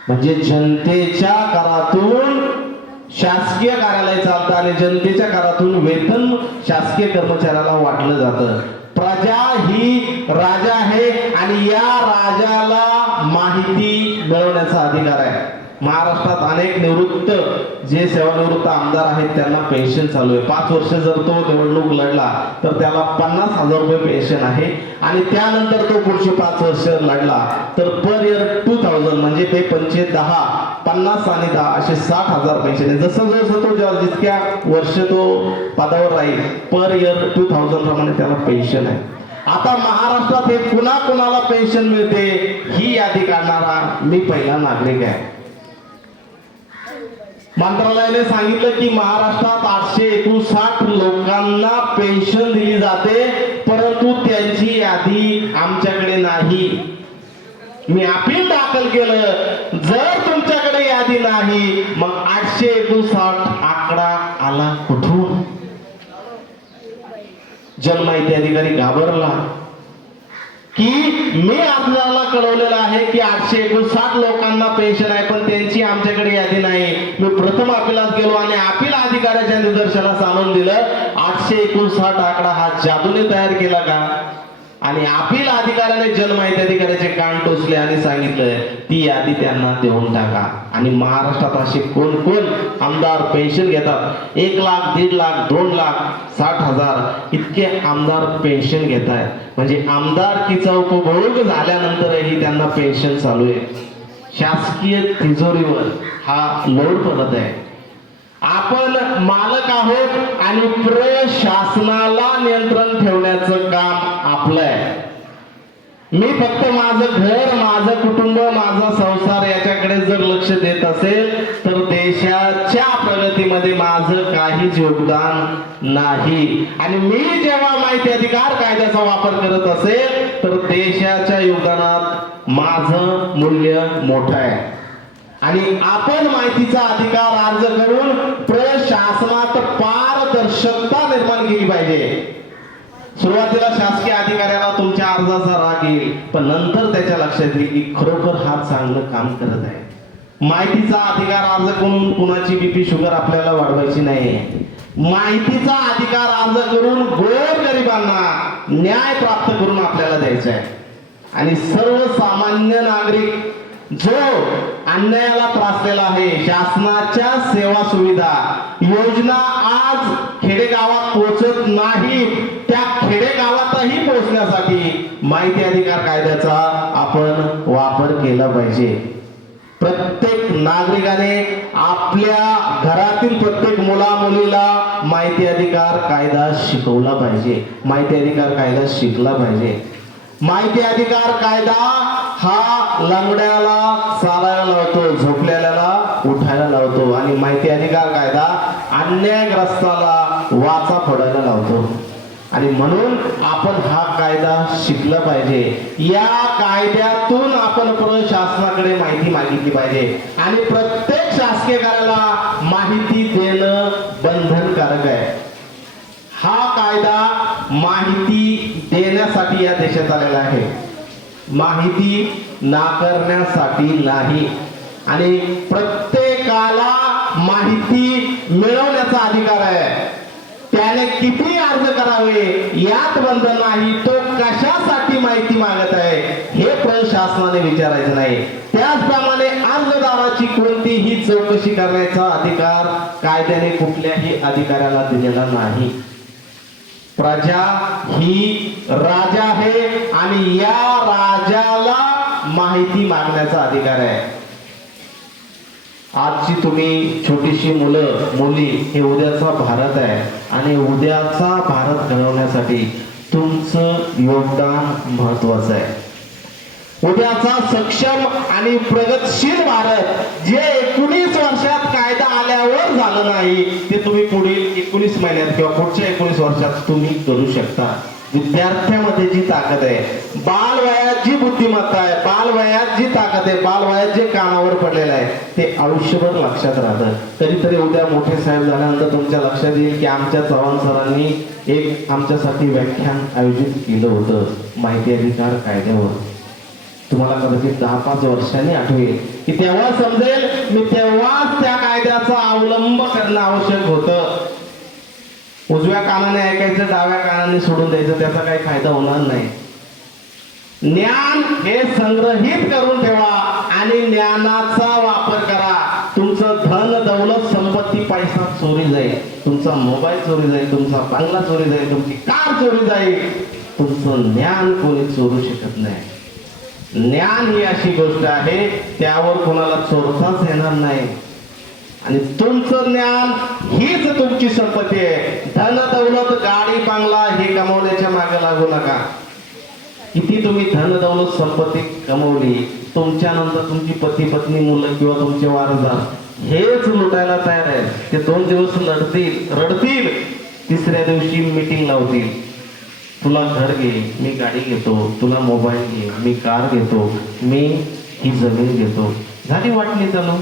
म्हणजे जनतेच्या करातून शासकीय कार्यालय चालतं आणि जनतेच्या करातून वेतन शासकीय कर्मचाऱ्याला वाटलं जातं. प्रजा ही राजा आहे आणि या राजाला माहिती मिळवण्याचा अधिकार आहे. महाराष्ट्रात अनेक निवृत्त जे सेवानिवृत्त आमदार आहेत त्यांना पेन्शन चालू आहे. 5 वर्ष जर तो निवडणूक लढला तर त्याला 50,000 रुपये पेन्शन आहे आणि त्यानंतर तो पुढचे 5 वर्ष लढला तर पर इयर 2,000 म्हणजे ते 10, 50 आणि 10 असे 60,000 पेन्शन आहे. जसं जसं तो जितक्या वर्ष तो पदावर राहील पर इयर 2,000 प्रमाणे त्याला पेन्शन आहे. आता महाराष्ट्रात हे कुणाला पेन्शन मिळते ही यादी काढणारा मी पहिला नागरिक आहे. मंत्रालयाने सांगितलं की महाराष्ट्रात 859 लोकांना पेन्शन दिली जाते परंतु त्यांची यादी आमच्याकडे नाही. मी अपील दाखल केलं. जर तुमच्याकडे यादी नाही मग 859 आकडा आला कुठून? जनमाहिती अधिकारी घाबरला की मी आपल्याला कळवलेलं आहे की 859 लोकांना पेन्शन आहे पण त्यांची आमच्याकडे यादी नाही. मी प्रथम अपिलात गेलो आणि अपील अधिकाऱ्याच्या निदर्शनास आणून दिलं 859 आकडा हा जादूने तयार केला का? आणि अपील अधिकाऱ्याने जनमाहिती अधिकाऱ्याचे कान टोचले आणि सांगितलं ती यादी त्यांना देऊन टाका. आणि महाराष्ट्रात असे कोण कोण आमदार पेन्शन घेतात? 1 लाख, 1.5 लाख, 2 लाख, 60,000 इतके आमदार पेन्शन घेत आहेत. म्हणजे आमदारकीचा उपभोग झाल्यानंतरही त्यांना पेन्शन चालू आहे. शासकीय तिजोरीवर हा लोड पडत आहे. आपण मालक आहोत आणि प्रशासनाला नियंत्रण ठेवण्याचं काम आपलं आहे. मी फक्त माझं घर, माझं कुटुंब, माझा संसार याच्याकडे जर लक्ष देत असेल तर देशाच्या प्रगतीमध्ये माझं काहीच योगदान नाही. आणि मी जेव्हा माहिती अधिकार कायद्याचा वापर करत असेल तर देशाच्या योगदानात माझं मूल्य मोठं आहे. आणि आपण माहितीचा अधिकार अर्ज करून प्रशासनात पारदर्शकता निर्माण केली पाहिजे. सुरुवातीला शासकीय अधिकाऱ्याला तुमच्या अर्जाचा राग येईल पण नंतर त्याच्या लक्षात येईल की खरोखर हा चांगलं काम करत आहे. माहितीचा अधिकार अर्ज करून कुणाची BP शुगर आपल्याला वाढवायची नाही. माहितीचा अधिकार अर्ज करून गोरगरिबांना न्याय प्राप्त करून आपल्याला द्यायचा आहे. आणि सर्वसामान्य नागरिक जो अन्यायाला त्रासलेला आहे, शासनाच्या सेवा सुविधा योजना आज खेडेगावात पोहोचत नाहीत, त्या खेडेगावातही पोहोचण्यासाठी माहिती अधिकार कायद्याचा आपण वापर केला पाहिजे. प्रत्येक नागरिकाने आपल्या घरातील प्रत्येक मुला मुलीला माहिती अधिकार कायदा शिकवला पाहिजे, माहिती अधिकार कायदा शिकला पाहिजे. माहिती अधिकार कायदा हा लंगड्याला चालायला लावतो, झोपलेल्याला उठायला लावतो आणि माहिती अधिकार कायदा अन्यायग्रस्ताला वाचा फोडायला लावतो. आणि म्हणून आपण हा कायदा शिकला पाहिजे. या कायद्यातून आपण प्रशासनाकडे माहिती मागितली पाहिजे आणि प्रत्येक शासकीय कार्याला माहिती देणं बंधनकारक आहे. हा कायदा माहिती देण्यासाठी या देशात आलेला आहे, माहिती नाकारण्यासाठी नाही. आणि प्रत्येकाला माहिती मिळवण्याचा अधिकार आहे. त्याने किती अर्ज करावे यात बंधन नाही. तो कशासाठी माहिती मागत आहे हे प्रशासनाने विचारायचं नाही. त्याचप्रमाणे अर्जदाराची कोणतीही चौकशी करण्याचा अधिकार कायद्याने कुठल्याही अधिकाऱ्याला दिलेला नाही. प्रजा ही राजा आहे आणि या राजाला माहिती मागण्याचा अधिकार आहे. आजची तुम्ही छोटीशी मुलं मुली हे उद्याचा भारत आहे आणि उद्याचा भारत घडवण्यासाठी तुमचं योगदान महत्वाचं आहे. उद्याचा सक्षम आणि प्रगतशील भारत जे 19 वर्षात कायदा आल्यावर झालं नाही ते तुम्ही पुढील 19 महिन्यात किंवा पुढच्या 19 वर्षात तुम्ही करू शकता. विद्यार्थ्यामध्ये जी ताकद आहे, बालवयात जी बुद्धिमत्ता आहे, बालवयात जी ताकद आहे, बालवयात जे कानावर पडलेलं आहे ते आयुष्यभर लक्षात राहतं. कधीतरी उद्या मोठे साहेब झाल्यानंतर तुमच्या लक्षात येईल की आमच्या चव्हाण सरांनी एक आमच्यासाठी व्याख्यान आयोजित केलं होतं माहिती अधिकार कायद्यावर. तुम्हाला कदाचित 10-5 वर्षांनी आठवेल की तेव्हा समजेल मी तेव्हाच त्या कायद्याचा अवलंब करणं आवश्यक होतं. उजव्या कानाने ऐकायचं, डाव्या कानाने सोडून द्यायचं, त्याचा काही फायदा होणार नाही. ज्ञान हे संग्रहित करून ठेवा आणि ज्ञानाचा वापर करा. तुमचं धन दौलत संपत्ती पैसा चोरी जाईल, तुमचा मोबाईल चोरी जाईल, तुमचा बंगला चोरी जाईल, तुमची कार चोरी जाईल, तुमचं ज्ञान कोणी चोरू शकत नाही. ज्ञान ही अशी गोष्ट आहे त्यावर कोणाला चोरताच येणार नाही. आणि तुमचं ज्ञान हीच तुमची संपत्ती आहे. धन दौलत गाडी बंगला हे कमवण्याच्या मागे लागू नका. किती तुम्ही धन दौलत संपत्ती कमवली, तुमच्यानंतर तुमची पती पत्नी मुलं किंवा तुमचे वारसदार हेच लुटायला तयार आहेत. ते 2 दिवस रडतील, तिसऱ्या दिवशी मीटिंग लावतील. तुला घर घे, मी गाडी घेतो, तुला मोबाईल घे, मी कार घेतो, मी ही जमीन घेतो. झाली वाटली चालू.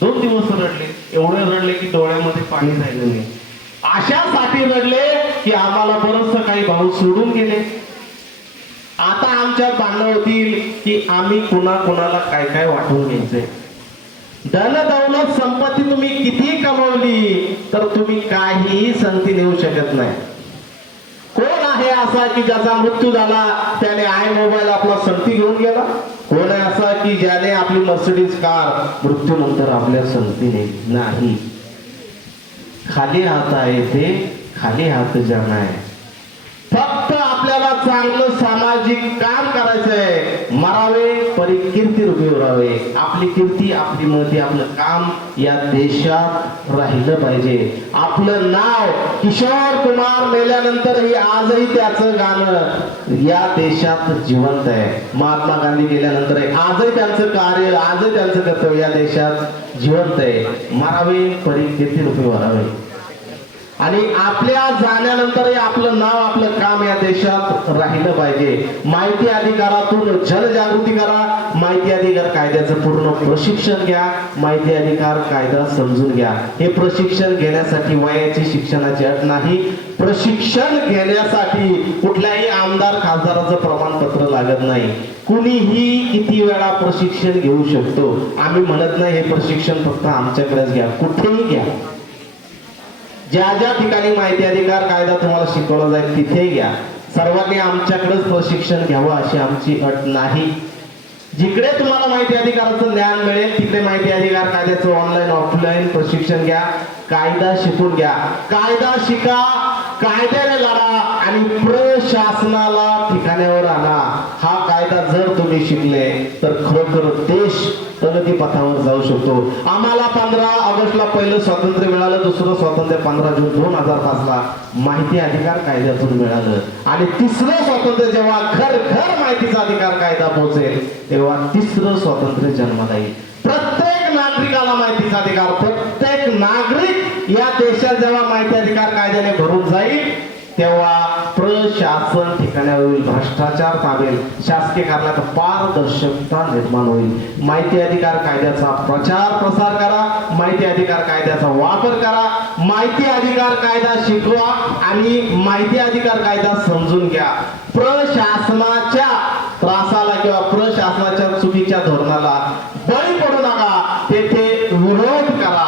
2 दिवस रडले, एवढे रडले की डोळ्यामध्ये पाणी राहिलं नाही. अशासाठी रडले की आम्हाला बरंचसं काही भाऊ सोडून गेले. आता आमच्यात भांडणं होतील की आम्ही कुणाला काय काय वाटून घ्यायचंय. धन दौलत संपत्ती तुम्ही किती कमवली तर तुम्ही काहीही संगती नेऊ शकत नाही. कोण आहे असा की ज्याचा मृत्यू झाला त्याने आय मोबाईल आपला संगती घेऊन गेला? कोण आहे असा की ज्याने आपली मर्सिडीज कार मृत्यूनंतर आपल्या संगतीने नाही. खाली हात आहे ते खाली हात जाणं आहे. फक्त आपल्याला चांगलं सामाजिक काम करायचंय. मरावे परी कीर्ती रूपी उरावे. आपली कीर्ती, आपली महती, आपलं काम या देशात राहिलं पाहिजे. आपलं नाव किशोर कुमार मेल्यानंतरही आजही त्याचं गाणं या देशात जिवंत आहे. महात्मा गांधी गेल्यानंतर आजही त्यांचं कार्य, आजही त्यांचं कर्तव्य या देशात जिवंत आहे. मरावे परी कीर्ती रूपी उरावे. आणि आपल्या जाण्यानंतरही आपलं नाव, आपलं काम या देशात राहिलं पाहिजे. माहिती अधिकारातून जनजागृती करा. माहिती अधिकार कायद्याचं पूर्ण प्रशिक्षण घ्या. माहिती अधिकार कायदा समजून घ्या. हे प्रशिक्षण घेण्यासाठी वयाची शिक्षणाची अट नाही. प्रशिक्षण घेण्यासाठी कुठल्याही आमदार खासदाराचं प्रमाणपत्र लागत नाही. कुणीही किती वेळा प्रशिक्षण घेऊ शकतो. आम्ही म्हणत नाही हे प्रशिक्षण फक्त आमच्याकडेच घ्या, कुठेही घ्या. ज्या ज्या ठिकाणी माहिती अधिकार कायदा तुम्हाला शिकवला जाईल तिथे घ्या. सर्वांनी आमच्याकडेच प्रशिक्षण घ्यावं अशी आमची अट नाही. जिकडे तुम्हाला माहिती अधिकाराचं ज्ञान मिळेल तिकडे माहिती अधिकार कायद्याचं ऑनलाईन ऑफलाईन प्रशिक्षण घ्या. कायदा शिकून घ्या. कायदा शिका, कायद्याने लढा आणि प्रशासनाला ठिकाण्यावर आणा. हा कायदा जर तुम्ही शिकले तर खरोखर देश प्रगती पथावर जाऊ शकतो. आम्हाला 15 ऑगस्टला पहिलं स्वातंत्र्य मिळालं, दुसरं स्वातंत्र्य 15 जून 2005ला माहिती अधिकार कायद्यातून मिळालं आणि तिसरं स्वातंत्र्य जेव्हा घर घर माहितीचा अधिकार कायदा पोहोचेल तेव्हा तिसरं स्वातंत्र्य जन्माला येईल. प्रत्येक नागरिकाला माहितीचा अधिकार, प्रत्येक नागरिक या देशात जेव्हा माहिती अधिकार कायद्याने भरून जाईल तेव्हा प्रशासन ठिकाणावर होईल, भ्रष्टाचार थांबेल, शासकीय कारणात पारदर्शकता निर्माण होईल. माहिती अधिकार कायद्याचा प्रचार प्रसार करा, माहिती अधिकार कायद्याचा वापर करा, माहिती अधिकार कायदा शिकवा आणि माहिती अधिकार कायदा समजून घ्या. प्रशासनाच्या त्रासाला किंवा प्रशासनाच्या चुकीच्या धोरणाला बळी पडू नका, तेथे विरोध करा.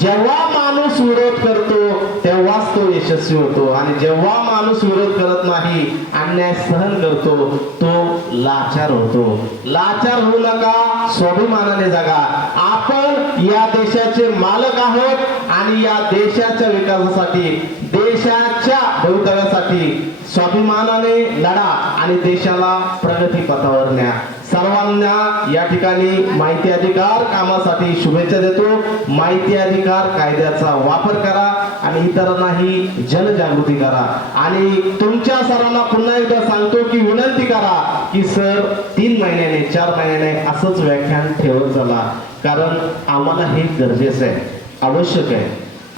जेव्हा माणूस विरोध करतो तेव्हाच तो यशस्वी होतो आणि जेव्हा माणूस विरोध करत नाही, अन्याय सहन करतो, तो लाचार होतो. लाचार होऊ नका, स्वाभिमानाने जगा. आपण या देशाचे मालक आहोत आणि या देशाच्या विकासासाठी, देशाच्या भवितव्यासाठी स्वाभिमानाने लढा आणि देशाला प्रगती पथावर न्या. सर्वांना या ठिकाणी माहिती अधिकार कामासाठी शुभेच्छा देतो. माहिती अधिकार कायद्याचा वापर करा आणि इतरांनाही जनजागृती करा. आणि तुमच्या सरांना पुन्हा एकदा सांगतो की विनंती करा की सर 3 महिन्याने 4 महिन्याने असंच व्याख्यान ठेवत चला, कारण आम्हाला हे गरजेचं आहे, आवश्यक आहे.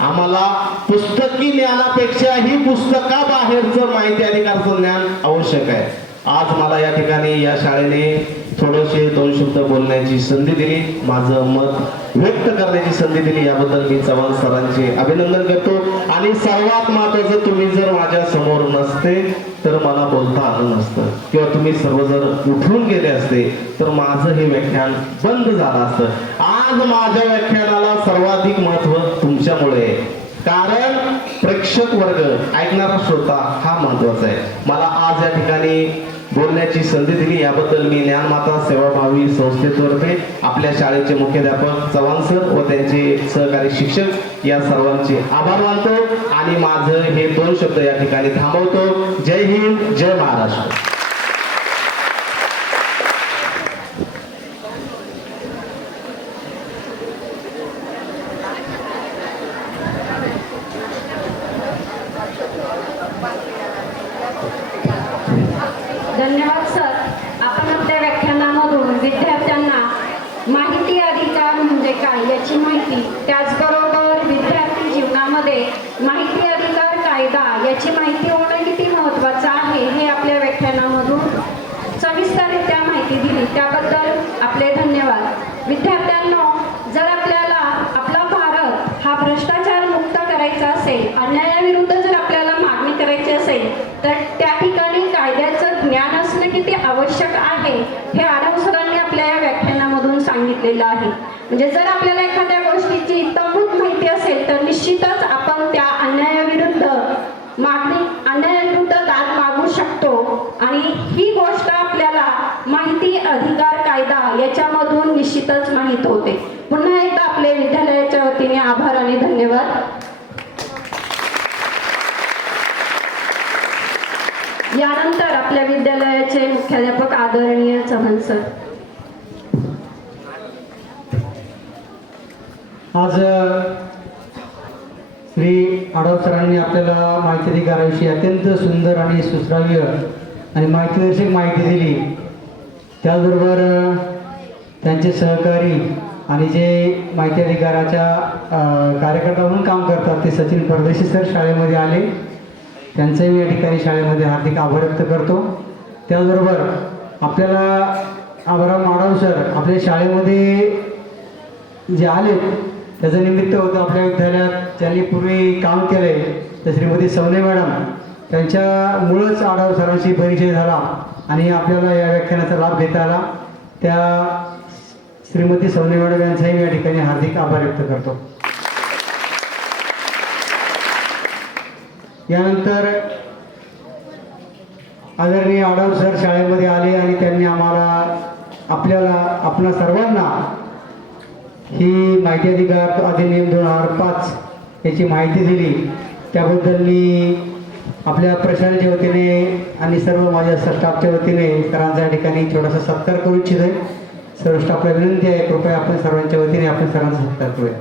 आम्हाला पुस्तकी ज्ञानापेक्षा ही पुस्तकाबाहेरचं माहिती अधिकारचं ज्ञान आवश्यक आहे. आज मला या ठिकाणी या शाळेने थोडेसे 2 शब्द बोलण्याची संधी दिली, माझं मत व्यक्त करण्याची संधी दिली, याबद्दल मी चव्हाण सरांचे अभिनंदन करतो. आणि सर्वात महत्त्वाचं, तुम्ही जर माझ्या समोर नसते तर मला बोलता आलं नसतं किंवा तुम्ही सर्व जर उठून गेले असते तर माझं हे व्याख्यान बंद झालं असतं. आज माझ्या व्याख्यानाला सर्वाधिक महत्त्व तुमच्यामुळे आहे, कारण प्रेक्षक वर्ग, ऐकणारा श्रोता हा महत्वाचा आहे. मला आज या ठिकाणी बोलण्याची संधी दिली याबद्दल मी ज्ञानमाता सेवाभावी संस्थेतर्फे आपल्या शाळेचे मुख्याध्यापक चव्हाण सर व त्यांचे सहकारी शिक्षक या सर्वांचे आभार मानतो आणि माझं हे 2 शब्द या ठिकाणी थांबवतो. जय हिंद, जय महाराष्ट्र. धन्यवाद सर. आपण आपल्या व्याख्यानामधून विद्यार्थ्यांना माहिती अधिकार म्हणजे काय याची माहिती, त्याचबरोबर विद्यार्थी जीवनामध्ये माहिती अधिकार कायदा याची माहिती होणं किती महत्त्वाचं आहे हे आपल्या व्याख्यानामधून सविस्तररित्या माहिती दिली, त्याबद्दल आपले धन्यवाद. विद्यार्थ्यांनो, जर आपल्याला आपला भारत हा भ्रष्टाचार मुक्त करायचा असेल, अन्यायाविरुद्ध जर आपल्याला मागणी करायची असेल तर त्या ठिकाणी कायद्याचं ज्ञान असणं किती आवश्यक आहे हे आढाव सरांनी आपल्या या व्याख्यानामधून सांगितलेलं आहे. म्हणजे जर आपल्याला एखाद्या गोष्टीची इत्थंभूत माहिती असेल तर निश्चितच आपण त्या अन्यायाविरुद्ध दाद मागू शकतो आणि ही गोष्ट आपल्याला माहिती अधिकार कायदा याच्यामधून निश्चितच माहीत होते. पुन्हा एकदा आपले विद्यालयाच्या वतीने आभार आणि धन्यवाद. यानंतर आपल्या विद्यालयाचे मुख्याध्यापक आदरणीय चव्हाण सर. आज श्री आढाव सरांनी आपल्याला माहिती अधिकाराविषयी अत्यंत सुंदर आणि सुश्राव्य आणि माहितीदर्शक माहिती दिली. त्याचबरोबर त्यांचे सहकारी आणि जे माहिती अधिकाराच्या कार्यकर्ता म्हणून काम करतात ते सचिन परदेशी सर शाळेमध्ये आले, त्यांचंही मी या ठिकाणी शाळेमध्ये हार्दिक आभार व्यक्त करतो. त्याचबरोबर आपल्याला आभाराव माडव सर आपल्या शाळेमध्ये जे आले त्याचं निमित्त होतं, आपल्या विद्यालयात त्यांनी पूर्वी काम केलं आहे. तर श्रीमती सवने मॅडम त्यांच्यामुळंच आढाव सरांशी परिचय झाला आणि आपल्याला या व्याख्यानाचा लाभ घेता आला. त्या श्रीमती सवने मॅडम यांचाही मी या ठिकाणी हार्दिक आभार व्यक्त करतो. यानंतर आदरणीय आडव सर शाळेमध्ये आले आणि त्यांनी आपणा सर्वांना ही माहिती अधिकार अधिनियम 2005 याची माहिती दिली. त्याबद्दल मी आपल्या प्रशासनाच्या वतीने आणि सर्व माझ्या स्टाफच्या वतीने सरांचा या ठिकाणी छोटासा सत्कार करू इच्छित आहे. सर्व स्टाफला विनंती आहे, कृपया आपण सर्वांच्या वतीने आपण सरांचा सत्कार करूया.